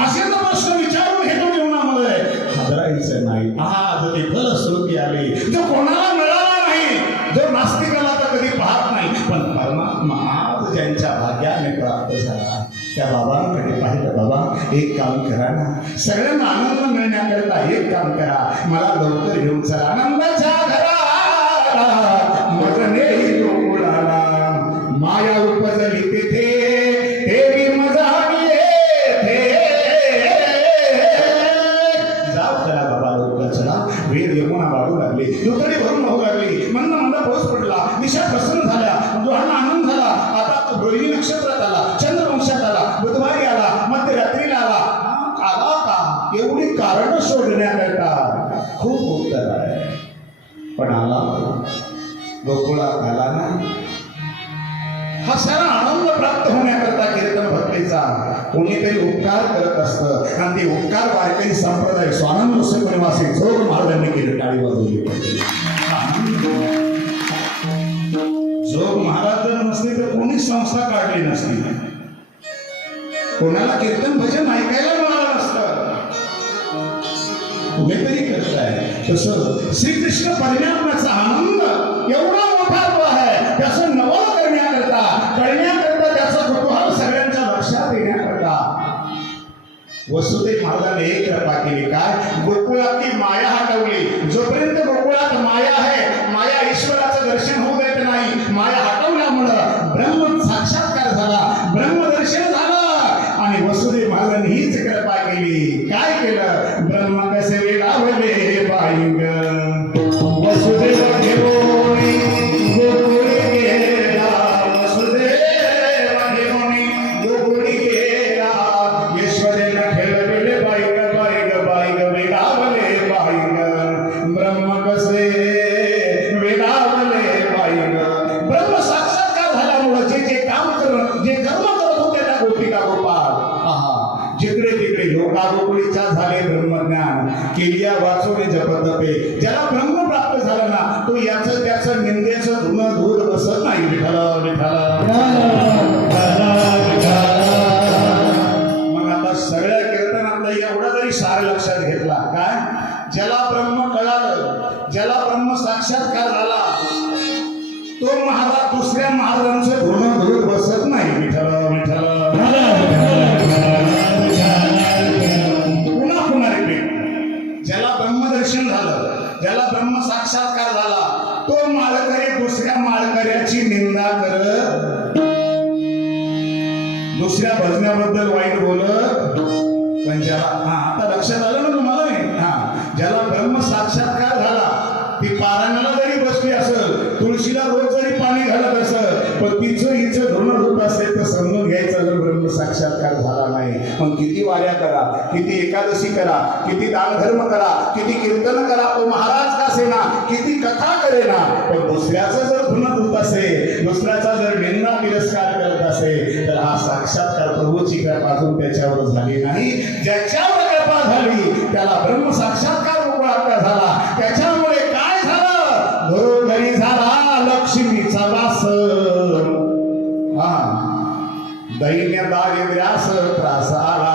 असे तर प्रश्न विचारून घेतो जीवनामध्ये. हादरायचं नाही. आज ती फलश्रुती आली, जो कोणाला मिळाला नाही, जो नास्तिकाला तर कधी पाहत नाही, पण परमात्मा आज ज्यांच्या भाग्याने प्राप्त झाला त्या बाबांकडे पाहिलं. बाबा एक काम करा ना, सगळ्यांना आनंद मिळण्याकरता एक काम करा, मला लवकर घेऊन चला आनंदाच्या घराला, मजने गोकुळाला. माया उपजली तेथे, देवी मजा येथे. जाऊ चला बाबा, लवकर चला. वेळ यमुना वाढू लागली, दुतडी भरून होऊ लागली, मंद मंद पाऊस पडला, दिशा प्रसन्न झाल्या, डोळ्यांना आनंद झाला. आता रोहिणी नक्षत्रात आला, चंद्रवंशात आला, बुधवारी आला, मध्यरात्रीला आला. आला का? एवढी कारण शोधण्याकरता खूप उत्तर आहे, पण आला. गोकुळात आला ना, हा सारा आनंद प्राप्त होण्याकरता कीर्तन भक्तीचा कोणीतरी उपकार करत असतं. आणि ते उपकार वारकरी संप्रदाय स्वानंद निवासी जोग महाराजांनी केले. टाळी वाजवली. जोग महाराज जर नसते तर कोणीच संस्था काढली नसती, कोणाला कीर्तन भजन ऐकायला मिळालं नसतं. कुणीतरी करताय. तसं श्रीकृष्ण परमात्म्याचा आनंद एवढा मोठा तो आहे, त्याचं नवल करण्याकरता, कळण्याकरता, त्याचं कुतूहल सगळ्यांच्या लक्षात येण्याकरता वसुदेव महाराजांनी एक कृपा केली. काय? गोकुळातली माया हटवली. जोपर्यंत गोकुळात माया आहे, माया ईश्वराचं दर्शन होऊ देत नाही. माया हटवल्यामुळं ब्रह्म साक्षात्कार झाला, ब्रह्मदर्शन झालं. आणि वसुदेव महाराजांनी हीच कृपा केली. काय केलं? ब्रह्म कसे वेडावले बाईंग, वसुदेव घेऊन गोकुळी गेला, वसुदेव घेऊन गोकुळी गेला. ईश्वरेला खेळविले बाईंग, बाईंग, बाईंग, वेडावले बाईंग, ब्रह्म कसे वेडावले बाईंग. ब्रह्म साक्षात्कार झाल्यामुळं जे जे काम करत, जे कर्म करत होते त्या गोपिका गोपाळ, जिकडे तिकडे लोकागोकुळीच्या झाले ब्रह्मज्ञान, केलिया वाचवणे जपतपे. ज्याला ब्रह्म प्राप्त झाला ना, तो याचं त्याचं निंदेचं धुणं धूर बसत नाही. विठ्ठल विठ्ठल. मग आता सगळ्या कीर्तनातला एवढा जरी सार लक्षात घेतला, काय? ज्याला ब्रह्म कळालं, ज्याला ब्रह्म साक्षात्कार झाला, तो महाराज दुसऱ्या महाराजांचं धुणं धूर बसत नाही. विठ्ठल विठ्ठल. ज्याला ब्रह्मदर्शन झालं, ज्याला ब्रह्म साक्षात्कार झाला, तो माळकरी दुसऱ्या माळकऱ्याची निंदा करत, दुसऱ्या भजनाबद्दल वाईट बोलत. पण ज्याला आता लक्षात आलं ना तुम्हाला? ज्याला ब्रह्म साक्षात्कार झाला, ती पारायणाला जरी बसली असेल, तुळशीला रोज जरी पाणी घालत असेल, पण तिचं हिचं धुणं धुत असेल तर समजून घ्यायचं जर ब्रह्म साक्षात्कार झाला नाही. मग किती वाऱ्या करा, किती एकादशी करा, किती दानधर्म करा, किती कीर्तन करा, तो महाराज का सेना, किती कथा करेना, पण दुसऱ्याचं जर धुणं धुत असेल, दुसऱ्याचा जर निंदा तिरस्कार करत असेल, तर हा साक्षात्कार प्रभूची कृपा अजून त्याच्यावर झाली नाही. ज्याच्यावर कृपा झाली त्याला ब्रह्म साक्षात्कार झाला. त्याच्यामुळे काय झालं? घरोघरी झाला लक्ष्मीचा वास. दैन्य दारिद्र्यास त्रास आला.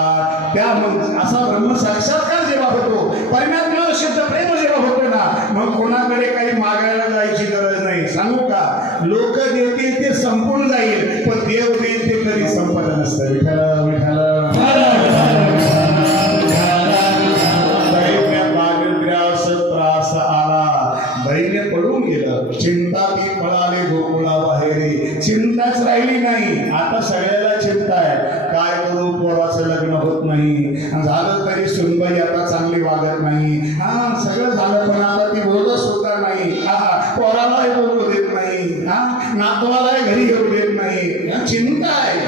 त्या असा ब्रह्म साक्षात्कार सुनबाई आता चांगली वागत नाही, हा सगळं झालं पण आता ती बोलत सुद्धा नाही, हा पोरालाही बोलू देत नाही, हा नातवालाही घरी येऊ देत नाही, हा, चिंता आहे.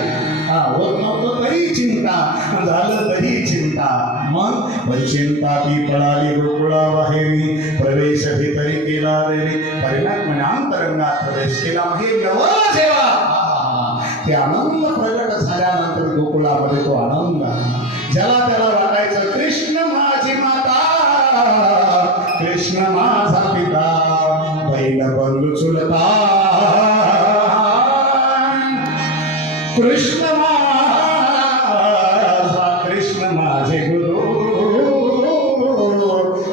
हा होत नव्हतं तरी चिंता, झालं तरी चिंता. मग चिंता ती पळाली गोकुळा बाहेरी, प्रवेश भीतरी केला देवी, परिणाम अंतरंगात प्रवेश केला. हे नवल सेवा, ते आनंद प्रगट झाल्यानंतर गोकुळामध्ये तो आनंद, ज्याला त्याला वाटायचं कृष्ण माझी माता, कृष्ण माझा पिता, बहीण बंधू चुलता, कृष्ण माझा, कृष्ण माझे गुरु,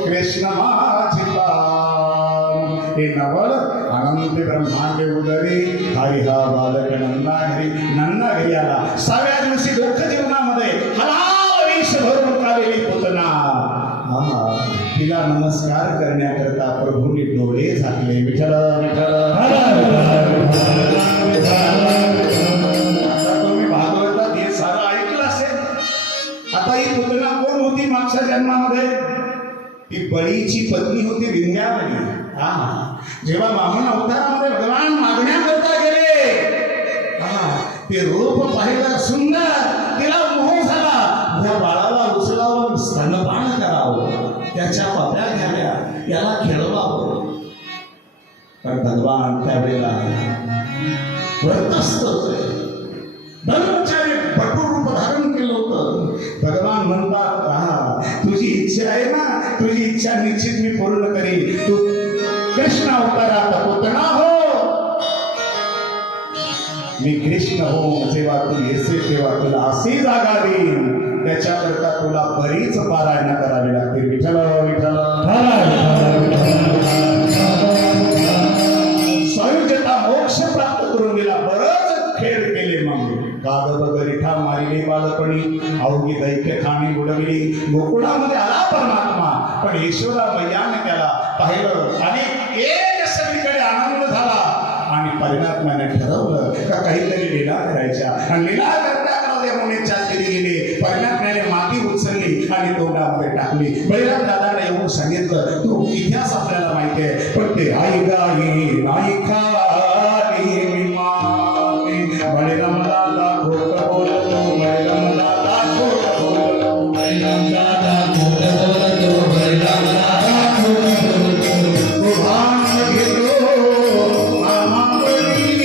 कृष्ण माझी पाव. हे नवल अनंत ब्रह्मांडे उदरी, हरी हा बालक नंदाघरी, नंदाघरी आला. 6व्या दिवशी दुःख जीवनामध्ये हलाल विष भरून कालेली पुतना, तिला नमस्कार करण्याकरता प्रभूंनी डोळे झाकले. विठ्ठल विठ्ठल. आता तुम्ही भागवतात हे सारं ऐकलं असेल. आता ही पुतना कोण होती मागच्या जन्मामध्ये? ती बळीची पत्नी होती विंध्यावली. जेव्हा वामन अवतारामध्ये भगवान मागण्याकरता गेले, ते रूप पाहिलं सुंदर, तिला मोह झाला. त्या बाळाला उचलावं, स्तनपान करावं, त्याच्या पत्या घ्याव्या, याला खेळवावं. पण भगवान त्यावेळेला व्रतस्थ होते, ब्रह्मचारी पटू रूप धारण केलं होतं. भगवान म्हणतात, तुझी इच्छा आहे ना, तुझी इच्छा निश्चित मी पूर्ण करीन. तू कृष्ण अवतारात पुतना हो, मी कृष्ण हो, जेव्हा तू येसे तेव्हा तुला अशी जागा देईन. त्याच्याकरता तुला बरीच पारायण करावी लागते. विठ्ठल विठ्ठल. संयुजता मोक्ष प्राप्त करून दिला. बरंच खेळ केले. मग कागद गरिठा मारिले बालपणी, अवघी दैत्य खाणी उडविली. गोकुळामध्ये आला परमात्मा, पण यशोदा मैयाने त्याला पाहिलं आणि एक सगळीकडे आनंद झाला. आणि परमात्म्याने ठरवलं का काहीतरी लीला करायच्या, आणि लीला करता यमुनेच्या तीरी गेले. परमात्म्याने माती उचलली आणि तोंडामध्ये टाकली. बळीराम दादाने येऊन सांगितलं, तू इतिहास आपल्याला माहिती आहे, पण ते आई गाई नाही खाली माती. बळीराम दादा खोट बोलतो, बळीराम दादा खोट बोलतो, बळीराम दादा खोट बोलतो, बळीराम दादा खोट बोलतो. भान घेतो मामा बळी,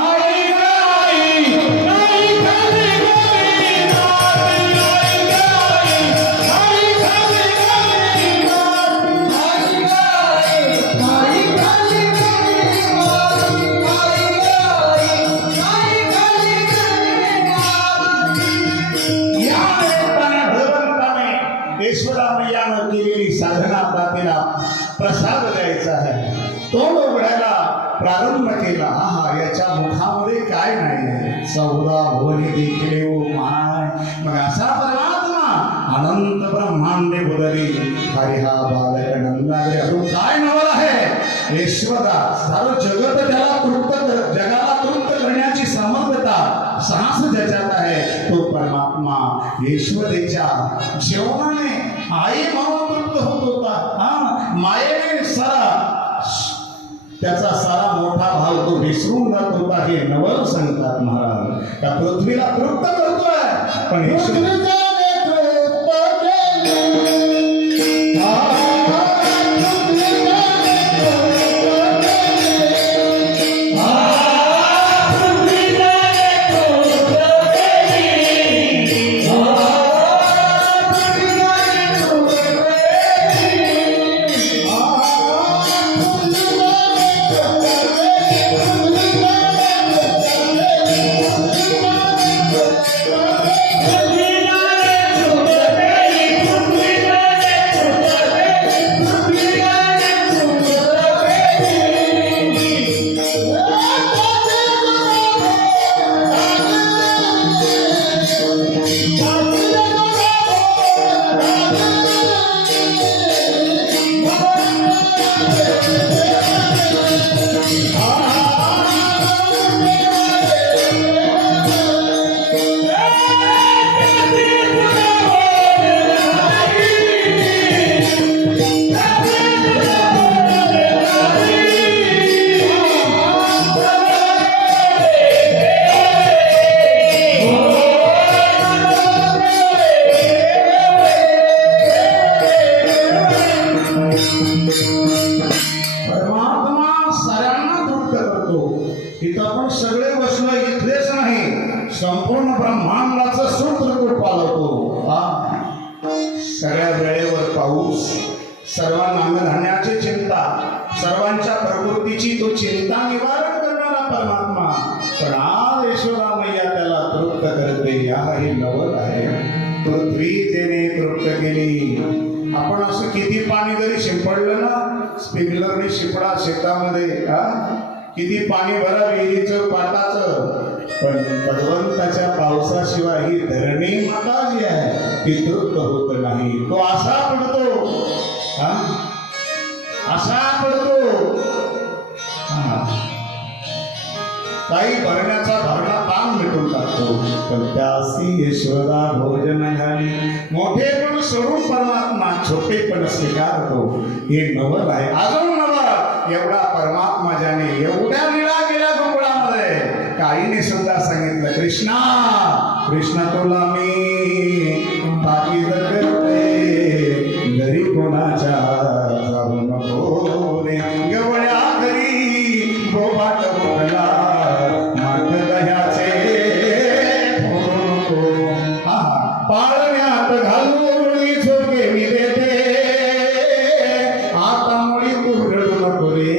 आई गाई नाही खाली माती, आई गाई नाही खाली माती, आई गाई नाही खाली या निमित्ताने भगवंताने ईश्वरामय्यानं केलेली साधना आपल्याला प्रसाद द्यायचा आहे. तोंड उघडायला प्रारंभ केला. याच्या मुखामध्ये काय नाही, 14 भुवने देखील ओ माय. मग असा परमात्मा अनंत ब्रह्मांडे उदरी, हरी हा बालक नंदाघरी. अजून काय नवल आहे? यशोदा सारं जगत त्याला जगाला तृप्त करण्याची समर्थता साहस ज्याच्यात आहे, तो परमात्मा यशोदेच्या जेवणाने आई म्हणून तृप्त होत होता. मायेने सारा त्याचा सारा मोठा भाव तो विसरून जात होता. हे नवल सांगतात महाराज. त्या पृथ्वीला तृप्त करतोय, पण यशोदेच्या सर्वांना अन्नधान्याची चिंता, सर्वांच्या प्रकृतीची तो चिंता निवारण करणारा परमात्मा. पण आज यशोदा मैया त्याला तृप्त करते. हे नवल आहे. पृथ्वी त्याने तृप्त केली. आपण असं किती पाणी जरी शिंपडलं ना, स्प्रिंकलरने शिपडा शेतामध्ये, किती पाणी भरा विहिरीचं पाटाचं, पण भगवंताच्या पावसाशिवाय ही धरणी माता जी आहे ती तृप्त होत नाही. तो असा पडतो, असा पडतो. काही भरण्याचा भरणा ताण मिटून टाकतो. पण त्यासी यशोदा भोजन घाली. मोठे पण स्वरूप परमात्मा छोटेपण स्वीकारतो. हे नवल आहे. अजून नवल एवढा परमात्मा ज्याने एवढ्या लीला केल्या गोकुळामध्ये. काहीने सुद्धा सांगितलं, कृष्णा कृष्णा तुला मी ताकीद करते, घरी कोणाच्या जाऊ नको रे. गवळ्या घरी बोबाट बोला माठ दह्याचे पाळण्यात घालून झोके मी देते, आता मुळी कुरडू नको रे.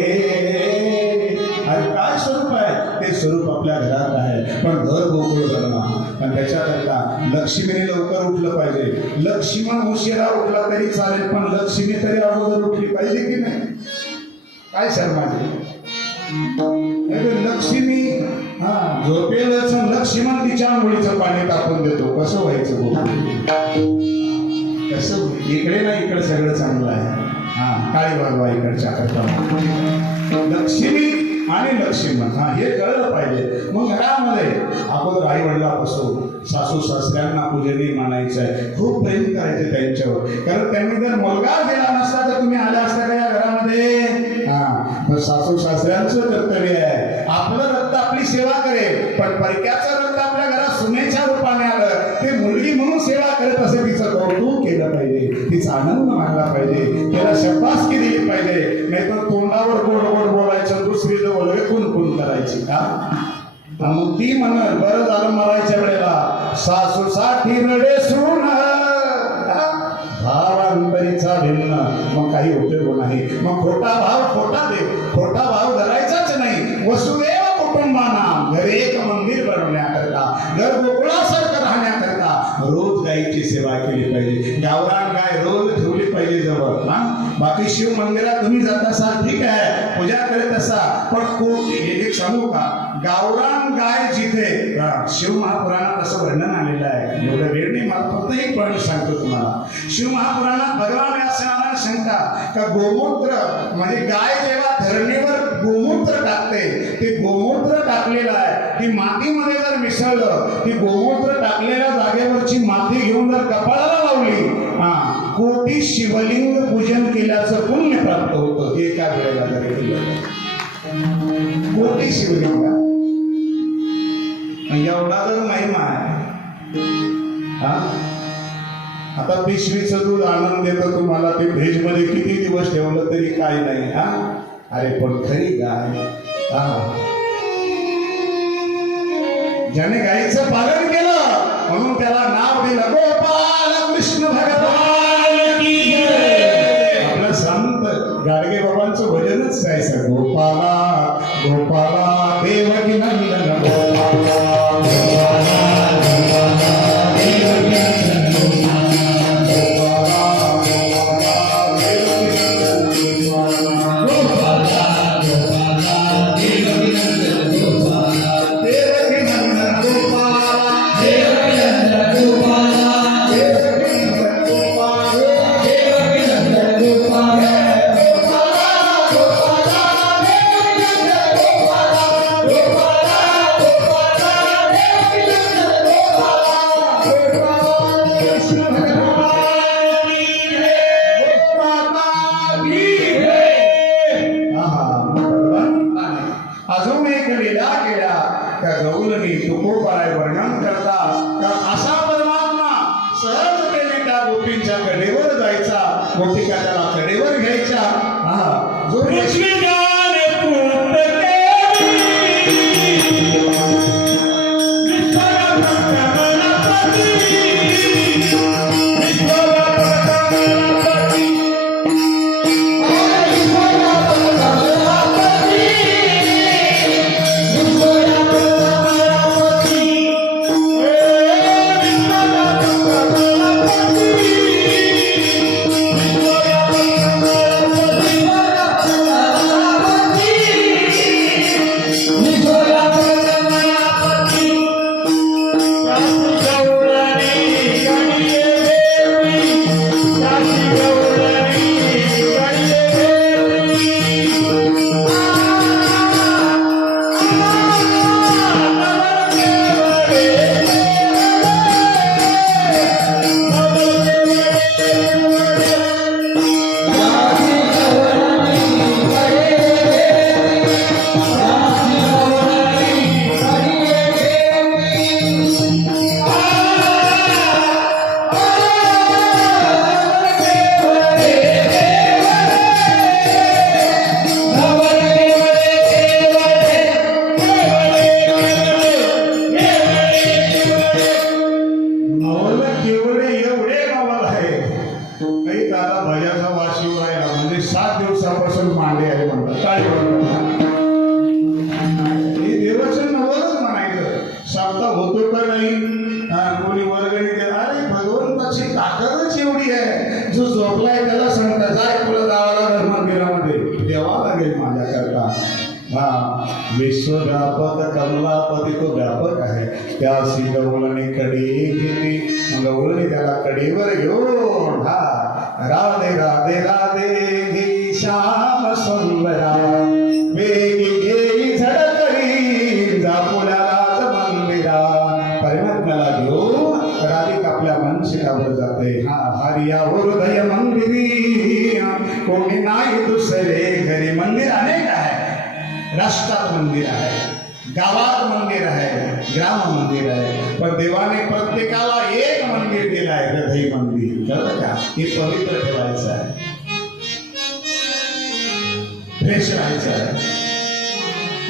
अरे काय स्वरूप आहे ते स्वरूप आपल्या घरात आहे. पण घर गोकुळ करणं, आणि त्याच्याकरता लक्ष्मीने लवकर उठलं पाहिजे. लक्ष्मण उशिरा उठला तरी चालेल, पण लक्ष्मी तरी अगोदर उठली पाहिजे की नाही? काय सर माझे लक्ष्मी झोपेलच, लक्ष्मण तिच्या आंघोळीचं पाणी टाकून देतो. कसं व्हायचं कसं? इकडे ना इकडे सगळं चांगलं आहे. काळी बाजू इकडच्या करता लक्ष्मी आणि लक्ष्मण हे कळलं पाहिजे. मग घरामध्ये अगोदर आई वडिलापासून सासू सासऱ्यांना पूजनीय मानायचं आहे. खूप प्रेम करायचे त्यांच्यावर. कारण त्यांनी जर मुलगा दिला नसता तर तुम्ही आल्या असता का या घरामध्ये? पण सासू सासऱ्यांचं कर्तव्य आहे. आपलं रक्त आपली सेवा करेल, पण परक्याचं रक्त आपल्या घरात सुनेच्या रूपाने आलं, ते मुलगी म्हणून सेवा करत असे तिचं कौतुक केलं पाहिजे, तिचा आनंद मानला पाहिजे, त्याला शब्बासकी दिली पाहिजे. नाही तर तोंडावर गोड गोड बोलायचं, दुसरी जवळ वेकून खून करायची का? मग ती म्हणत बरं झालं मरायच्या वेळेला सासूसाठी रडे सून भावांतरीचा भिन्न. मग काही उपयोग नाही. मग खोटा भाव खोटा देव, खोटा भाव धरायचाच नाही. वसुदेव कुटुंबाना घर एक मंदिर बनवण्याकरता, घर गोकुळासारखं राहण्याकरता रोज गायीची सेवा केली पाहिजे. गावरान गाय रोज ठेवली पाहिजे जवळ. बाकी शिव मंदिरात तुम्ही जात असाल ठीक आहे, पूजा करत असा, पण एक सांगू का, गावरान गाय जिथे शिव महापुराणात असं वर्णन आलेलं आहे. एवढं वेळ नाही, मला फक्त एक पण सांगतो तुम्हाला. शिव महापुराणात भगवान व्यासनाला शंका का गोमूत्र म्हणजे गाय जेव्हा धरणीवर गोमूत्र टाकते, ते गोमूत्र टाकलेलं आहे, ती मातीमध्ये जर मिसळलं, ती गोमूत्र टाकलेल्या जागेवरची माती घेऊन जर कपाळाला लावली, कोटी शिवलिंग पूजन केल्याचं पुण्य प्राप्त होतं. एका वेळेला जरी केलं कोटी शिवलिंग. एवढा जर महिमा आहे. आता पिशवीचं दूध आणून देतं तुम्हाला, ते फ्रीज मध्ये किती दिवस ठेवलं तरी काय नाही. अरे पण खरी गाय, ज्याने गायीचं पालन केलं म्हणून त्याला नाव दिलं गोपाल कृष्ण भगवान की जय. आपलं संत गाडगे बाबांचं भजनच गायचं, गोपाला गोपाला देवकी नंदन गोपाला वर्णन करता का असा परमात्मा सहजतेने त्या गोपींच्या कडेवर जायचा, गोपिका त्याला कडेवर घ्यायच्या. जो अगं केवढे एवढे नवल आहे काही दादा भजाचा वाशिव राहिला म्हणजे 7 दिवसापासून मांडे आहे म्हणतात काय म्हणतात हे देवाचं नवलच म्हणायचं साप्ताह होतो का नाही कोणी वर्गणी देणार अरे भगवंताची ताकदच एवढी आहे जो झोपलाय त्याला सांगता जाय तुला जावाला धर्म मंदिरामध्ये द्यावा लागेल माझ्याकरता हा विश्वव्यापक कमलापती तो व्यापक आहे त्या गवळणी कडी घेतली मग गवळणी त्याला कडेवर घेऊन हा राधे राधे राधे घे श्याम सुंदरा वेगी घेई झडकरी जापुल्या राज मंदिरा परमात्म्याला घेऊन राधिका आपल्या मनशिकावर जाते हा हरिया हृदय मंदिरी कोणी नाही दुसरे घरी मंदिर अनेक आहे राष्ट्रात मंदिर आहे गावात मंदिर आहे ग्राम मंदिर आहे पण देवाने प्रत्येकाला एक मंदिर दिलं आहे हृदय मंदिर कळलं का हे पवित्र ठेवायचं आहे फ्रेश राहायचं आहे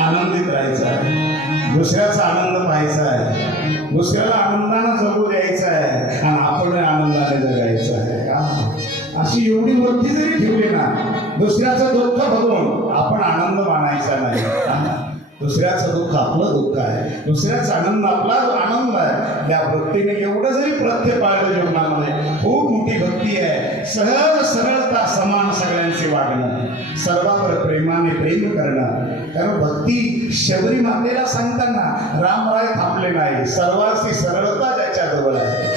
आनंदित राहायचं आहे दुसऱ्याचा आनंद पाहायचा आहे दुसऱ्याला आनंदानं जगू द्यायचा आहे आणि आपण आनंदाने जगायचं आहे का अशी एवढी वृत्ती जरी ठेवली ना दुसऱ्याचं दुःख बघून आपण आनंद मानायचा नाही दुसऱ्याचं दुःख आपलं दुःख आहे दुसऱ्याचा आनंद आपला आनंद आहे या भक्तीने एवढं जरी प्रत्ये पाळलं जीवनामध्ये खूप मोठी भक्ती आहे सहज सरळता समान सगळ्यांचे वागणं सर्वावर प्रेमाने प्रेम करणं कारण भक्ती शबरी मातेला सांगताना रामराय थांबले नाही सर्वांची सरळता ज्याच्याजवळ आहे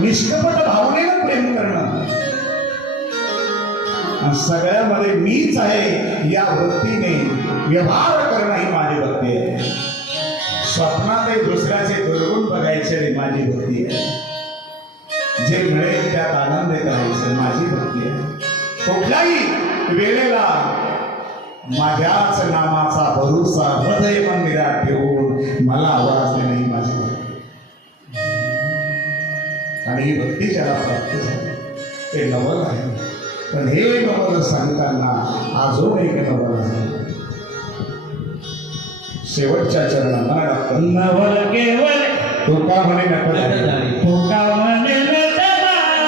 निष्कपट भावनेनं प्रेम करणं आणि सगळ्यामध्ये मीच आहे या वृत्तीने व्यवहार करणं ही माझी भक्ती आहे स्वप्नात दुसऱ्याचे दुर्गुण बघायचे ही माझी भक्ती आहे जे मिळेल त्यात आनंद करायचं माझी भक्ती आहे कुठल्याही वेळेला माझ्याच नामाचा भरोसा हृदय मंदिरात ठेवून मला आवाज देणे ही माझी भक्ती आणि ही भक्ती ज्याला प्राप्त झाली ते नवल आहे पण हे नवल सांगताना अजून एक नवल आहे शेवटच्या चरणात नवल केवळ तुका म्हणे नटधारी तुका म्हणे नटधारी तुका म्हणे नटधारी तुका म्हणे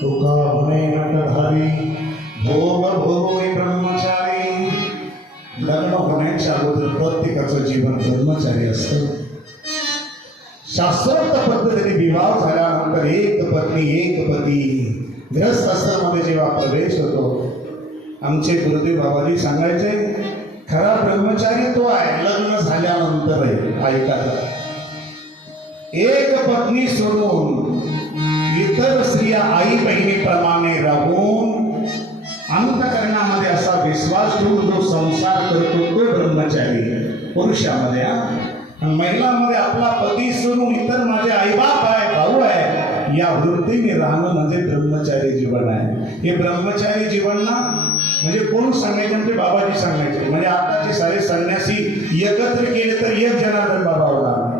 तुका म्हणे नटधारी भोग भोगोय ब्रह्मचारी. लग्न होण्याच्या अगोदर प्रत्येकाचं जीवन ब्रह्मचारी असतं. शास्त्रोक्त पद्धतीने विवाह झाल्यानंतर एक पत्नी एक पती ग्रस्त आश्रमामध्ये जेव्हा प्रवेश होतो, आमचे गुरुदेव बाबाजी सांगायचे, खरा ब्रह्मचारी तो आहे लग्न झाल्यानंतर आहे. ऐका, एक पत्नी सोडून इतर स्त्रिया आई बहिणीप्रमाणे राहून अंतःकरणामध्ये असा विश्वास ठेवून जो संसार करतो तो ब्रह्मचारी पुरुषामध्ये. आणि महिलांमध्ये आपला पती सोडून इतर माझे आईबाप आहे, भाऊ आहे, या वृत्तीने राहणं म्हणजे ब्रह्मचारी जीवन आहे. हे ब्रह्मचारी जीवन ना म्हणजे कोण सांगायचे म्हणजे बाबाजी सांगायचे. म्हणजे आताचे सारे संन्यासी एकत्र केले तर एक जनार्दन बाबा होता.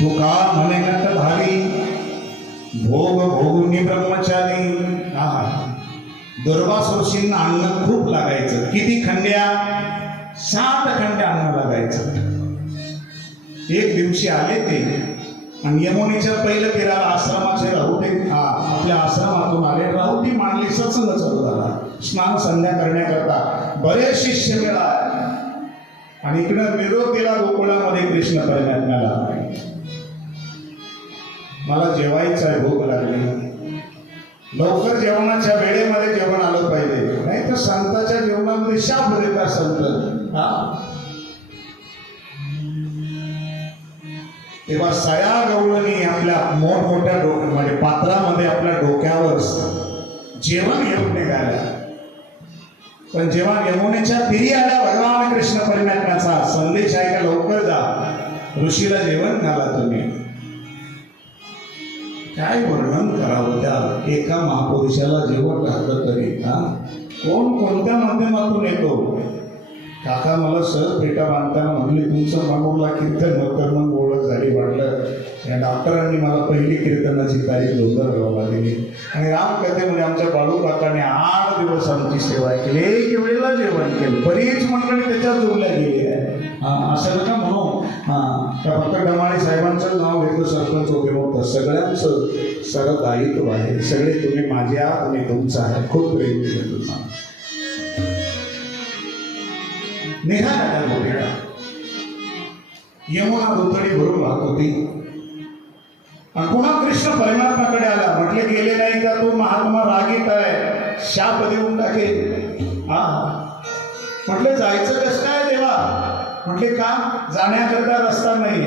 तुका म्हणे नटधारी भोग भोगुनी ब्रह्मचारी. दुर्वासोशींना अन्न खूप लागायचं. किती खंड्या? 7 खंड्या अन्न लागायचं. एक दिवशी आले ते आणि यमुनेच्या पहिलं फिरायला आश्रमाचे राहुटे आपल्या आश्रमातून आले. राहुटी मांडली, सत्संग चालू झाला. स्नान संध्या करण्याकरता बरेच शिष्य मिळाले आणि इकडं निरोप दिला गोकुळामध्ये कृष्ण परमात्म्याला. मला जेवायचं आहे, भूक लागली. लवकर जेवणाच्या वेळेमध्ये जेवण आलं पाहिजे, नाही तर संताच्या जेवणामध्ये शाप देतात संत. तेव्हा सया गवळणी आपल्या मोठमोठ्या म्हणजे पात्रामध्ये आपल्या डोक्यावर जेवण घेऊन निघाल्या. पण जेव्हा यमुनेच्या तीरी आल्या भगवान कृष्ण परमात्म्याचा संदेश आहे का लवकर जा, ऋषीला जेवण घाला तुम्ही. काय वर्णन करावं त्या एका महापुरुषाला जेवण घातलं तरी. कोण कोणत्या माध्यमातून येतो? काका मला सहज भेटा बांधताना म्हणले, तुमचं मानूरला कीर्तन होतं. मग ओळख झाली. वाटलं या डॉक्टरांनी मला पहिली कीर्तनाची तारीख लोंढरगावला दिली आणि रामकथेमध्ये आमच्या बाळू काकाने 8 दिवस आमची सेवा केली. एक वेळेला जेवण केलं. बरीच मंडळी त्याच्यात जोडल्या गेली आहे. असं नका म्हणू त्या फक्त डमाळे साहेबांचं नाव घेतलं सरपंच वगैरे होतं. सगळ्यांचं सगळं दायित्व आहे. सगळे तुम्ही माझे आहात आणि तुमचं आहे. खूप प्रेम दिलं तुम्हाला. निघाला यमुना दुतडी भरून वाहत होती आणि पुन्हा कृष्ण परमात्माकडे आला. म्हटले गेले नाही का तो महात्मा रागीत आहे, शाप देऊन टाकेल. म्हटले जायचं कसं काय देवा? म्हटले का? जाण्याकरता रस्ता नाही.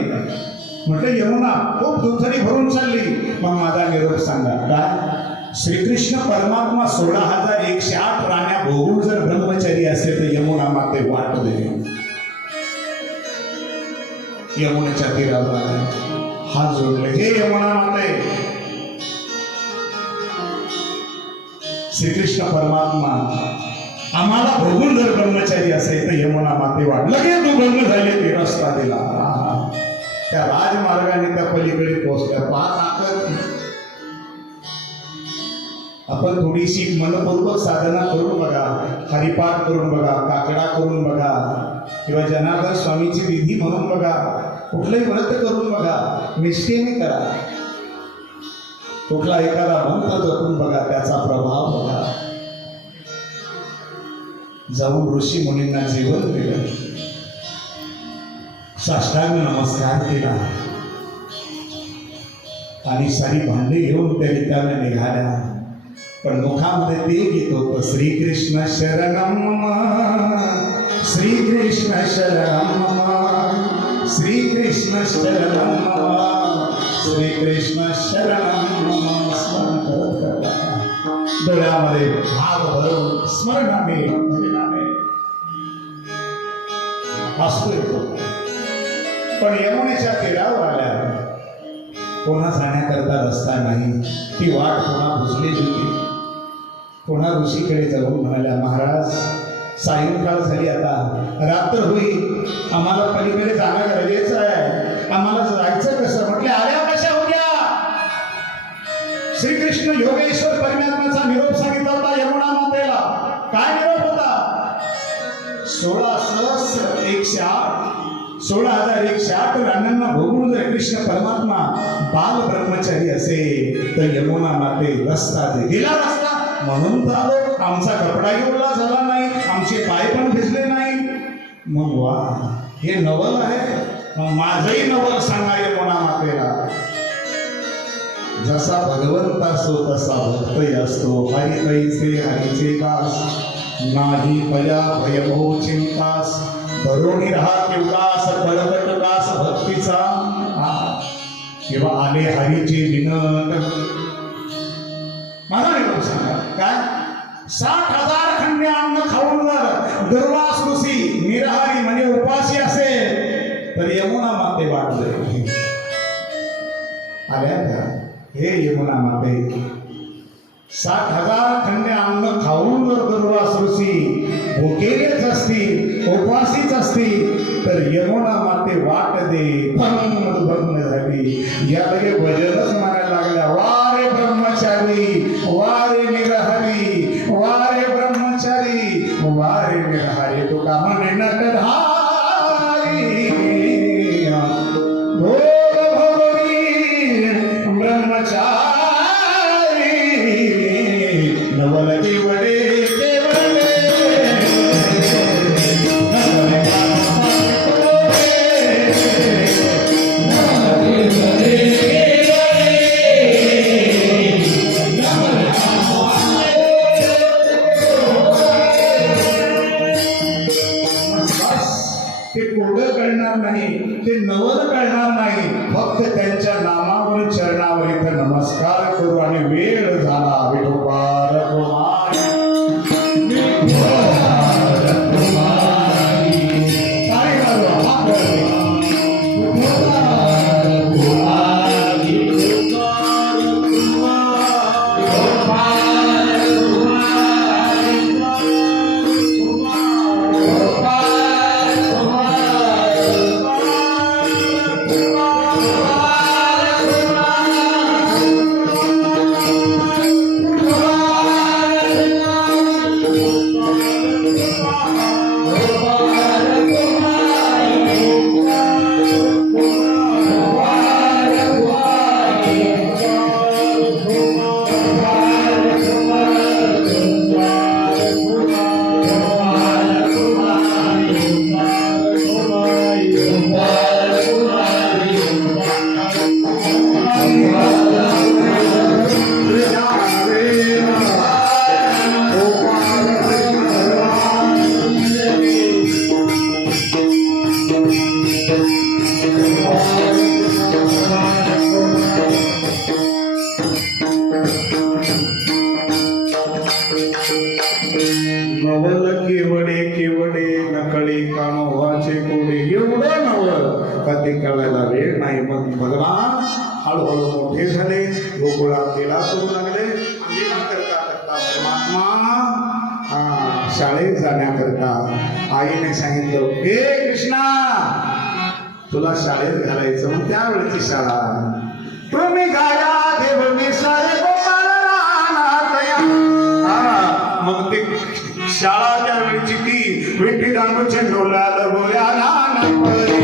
म्हटले यमुना खूप दुथडी भरून चालली. मग माझा निरोप सांगा. काय? श्रीकृष्ण परमात्मा 16,108 राण्या भोगून जर ब्रह्मचारी असेल तर यमुना माते वाट दे. यमुनेच्या तीरावर हात जोडले. हे यमुना माते, श्रीकृष्ण परमात्मा आम्हाला भोगून जर ब्रह्मचारी असेल तर यमुना माते वाट. लगेच तू ब्रह्म झाले ते रस्ता दिला. त्या राजमार्गाने त्या पलीकडे पोहोचल्या. आपण थोडीशी मनपूर्वक साधना करून बघा. हरिपाठ करून बघा, काकडा करून बघा, किंवा जनार्दन स्वामीची विधी म्हणून बघा. कुठलंही व्रत करून बघा, निष्ठेने करा. कुठला एखादा मंत्र जपून बघा, त्याचा प्रभाव बघा. जाऊन ऋषी मुनींना जेवण दिलं, साष्टांग नमस्कार केला आणि सारी भांडी घेऊन त्या ठिकाणी निघाल्या. पण मुखामध्ये ते गीत होतं, श्रीकृष्ण शरणम मम, श्रीकृष्ण शरणम मम, श्रीकृष्ण शरणम मम, श्रीकृष्ण शरणम मम. स्मरण करत डोळ्यामध्ये भाव भरून स्मरणाने हसू येतो. पण यमुनेच्या तीरावर आल्या, पुन्हा जाण्याकरता रस्ता नाही. ती वाट पुन्हा बुजलेली होती. पुन्हा ऋषीकडे जाऊन म्हणाल्या, महाराज सायंकाळ झाली, आता रात्र होईल, आम्हाला पलीकडे जाणं गरजेचं आहे, आम्हाला जायचं कसं? म्हटले, आल्या कशा होत्या? श्रीकृष्ण योगेश्वर परमात्म्याचा निरोप सांगितला होता यमुना मातेला. काय निरोप होता? 16,108 रानांना भोगून जर कृष्ण परमात्मा बाल ब्रह्मचारी असेल तर यमुना माते रस्ता दे दिला रस्ता म्हणून तर आलो. आमचा कपडाही ओला झाला नाही, आमचे पाय पण भिजले नाही. मग वा, हे नवल आहे. मग माझंही नवल सांगा यमुना मातेला. जसा भगवंत असतो तसा भक्तही असतो. हरी तैसे हरीचे दास, नाही भया भयभो चिंतास. धरोणी राहा उदास, कडकट दास भक्तीचा. किंवा आले हरीचे विनत. मला निरोप सांगा काय, 60,000 खंडे अन्न खाऊन जर दुर्वास ऋषी निराहारी म्हणजे उपाशी असेल तर यमुना माते वाटले आल्या का? हे यमुना माते, 60,000 खंडे अन्न खाऊन जर दुर्वास ऋषी भुकेलेच असतील, उपाशीच असतील तर यमुना माते वाट दे. भंग झाली. या लगे भजनच म्हणायला लागल्या. वारे ब्रह्मचारी, वारे निरहरी, वारे ब्रह्मचारी, वारे निरहरी. तुका म्हणे नटधारी भोग भोगरी ब्रह्मचारी. नवल केवडे केवडे ते कोडं कळणार नाही, ते नवल कळणार नाही. फक्त त्यांच्या नामावर चरणावर इथं नमस्कार करू आणि वेळ झाला. विठोबार कुमारी, विठोबार कुमारी. काय झालं? हा कळले. विठोबार कुमारी, विठोबार कुमारी, नवल केवडे केवडे नकळे कानोवाचे कोडे. एवढं नवल कधी कळायला वेळ नाही. मग भगवान हळूहळू मोठे झाले, गोकुळात गेला करू लागले. आणि करता करता परमात्मा शाळेत जाण्याकरता आईने सांगितलं, हे कृष्णा तुला शाळेत घालायचं. मग त्यावेळेची शाळा तुम्ही गाया देव मी सारे गोपाल रानातया. मग ते शाळा त्यावेळीची ती विठी दांडूचे डोलाल गोऱ्या रानापरी.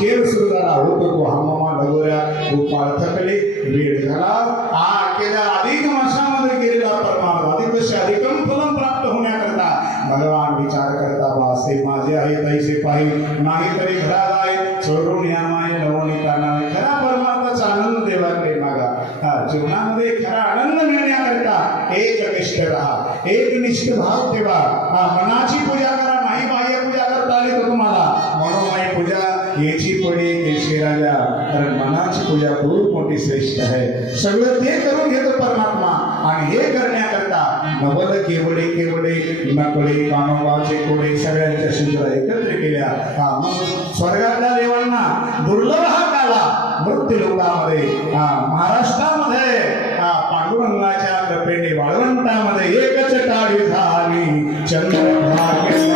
खेळ सुरू झाला. होतो तो हमामा लगोऱ्या गोपाळ थकले, वेळ झाला. केल्या अधिक मासामध्ये गेलेला परमार्थ अधिकशी अधिकम फलम प्राप्त होण्याकरता भगवान विचार करता, वासे माझे आहे तैसे पाहिजे नाही तरी घरात आहे चोरून या माय नवनीता नावे. खरा परमार्थाचा आनंद देवाकडे मागा. जीवनामध्ये खरा आनंद मिळण्याकरता एकनिष्ठ राहा, एकनिष्ठ भाव ठेवा. मनाची पूजा करा, नाही बाह्य पूजा करता आली तर तुम्हाला मनोमय पूजा याची पडी केशे राजा. कारण मनाची पूजा खूप मोठी श्रेष्ठ आहे. सगळं ते करून घेतो परमात्मा. आणि हे करण्याकरता नवल केवडे केवडे नकळे कानोबाचे कोडे सगळ्यांच्या शिंजरा एकत्र केल्या. हा मग स्वर्गातल्या देवांना दुर्लभ हा काला मृत्यू लोकामध्ये महाराष्ट्रामध्ये पांडुरंगाच्या कृपेने वाळवंटामध्ये एकच टाळी झाली चंद्रभाग्य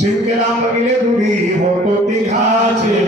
शिवकेला मगिले दुरी होतो तिघाचे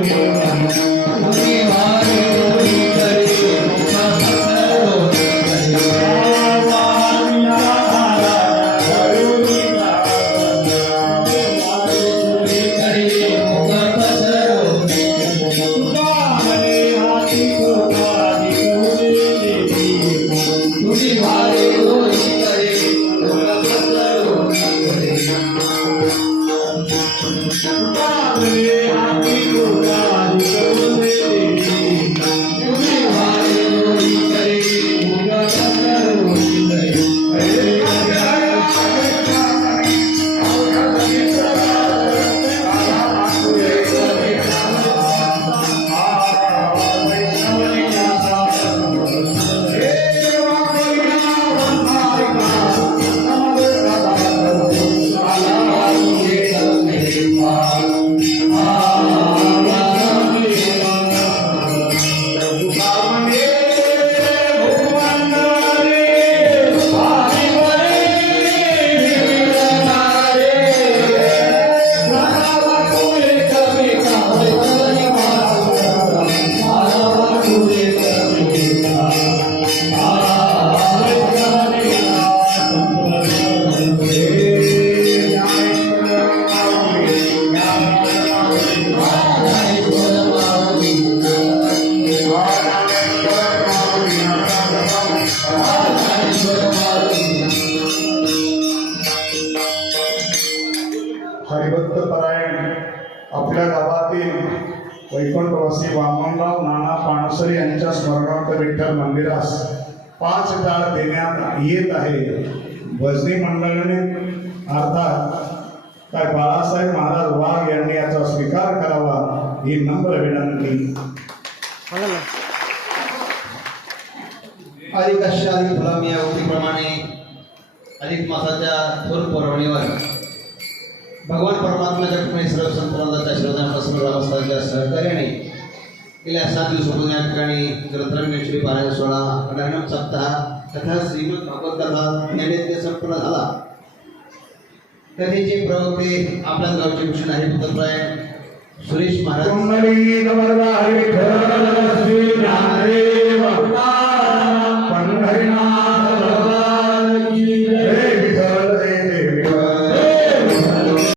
हरिभक्त परायण आपल्या गावातील वैकुंठवासी वामनराव नाना पाणसरे यांच्या स्मरणार्थ विठ्ठल मंदिरास 5 टाळ देण्यात येत आहे. भजनी मंडळाने अर्थात काय बाळासाहेब महाराज वाघ यांनी याचा स्वीकार करावा ही नम्र विनंती. अधिक अधिक फलम या उक्तीप्रमाणे अधिक मासाच्या थोर पौर्णिमेवर भगवान परमात्म्याच्या कृपेने सर्व संतांच्या श्रद्धांपासून ग्रामस्थांच्या सहकार्याने गेल्या 7 दिवसापासून या ठिकाणी ग्रंथरंगेश्वरी पारायण सोहळा अडायनम सप्ताह तथा श्रीमद भागवत कथा नैवेद्य संपन्न झाला. कथेचे प्रवक्ते आपल्याच गावचे भूषण हरिभक्तप्राय सुरेश महाराज कुंडली नवरदा हरिविठ्ठल श्री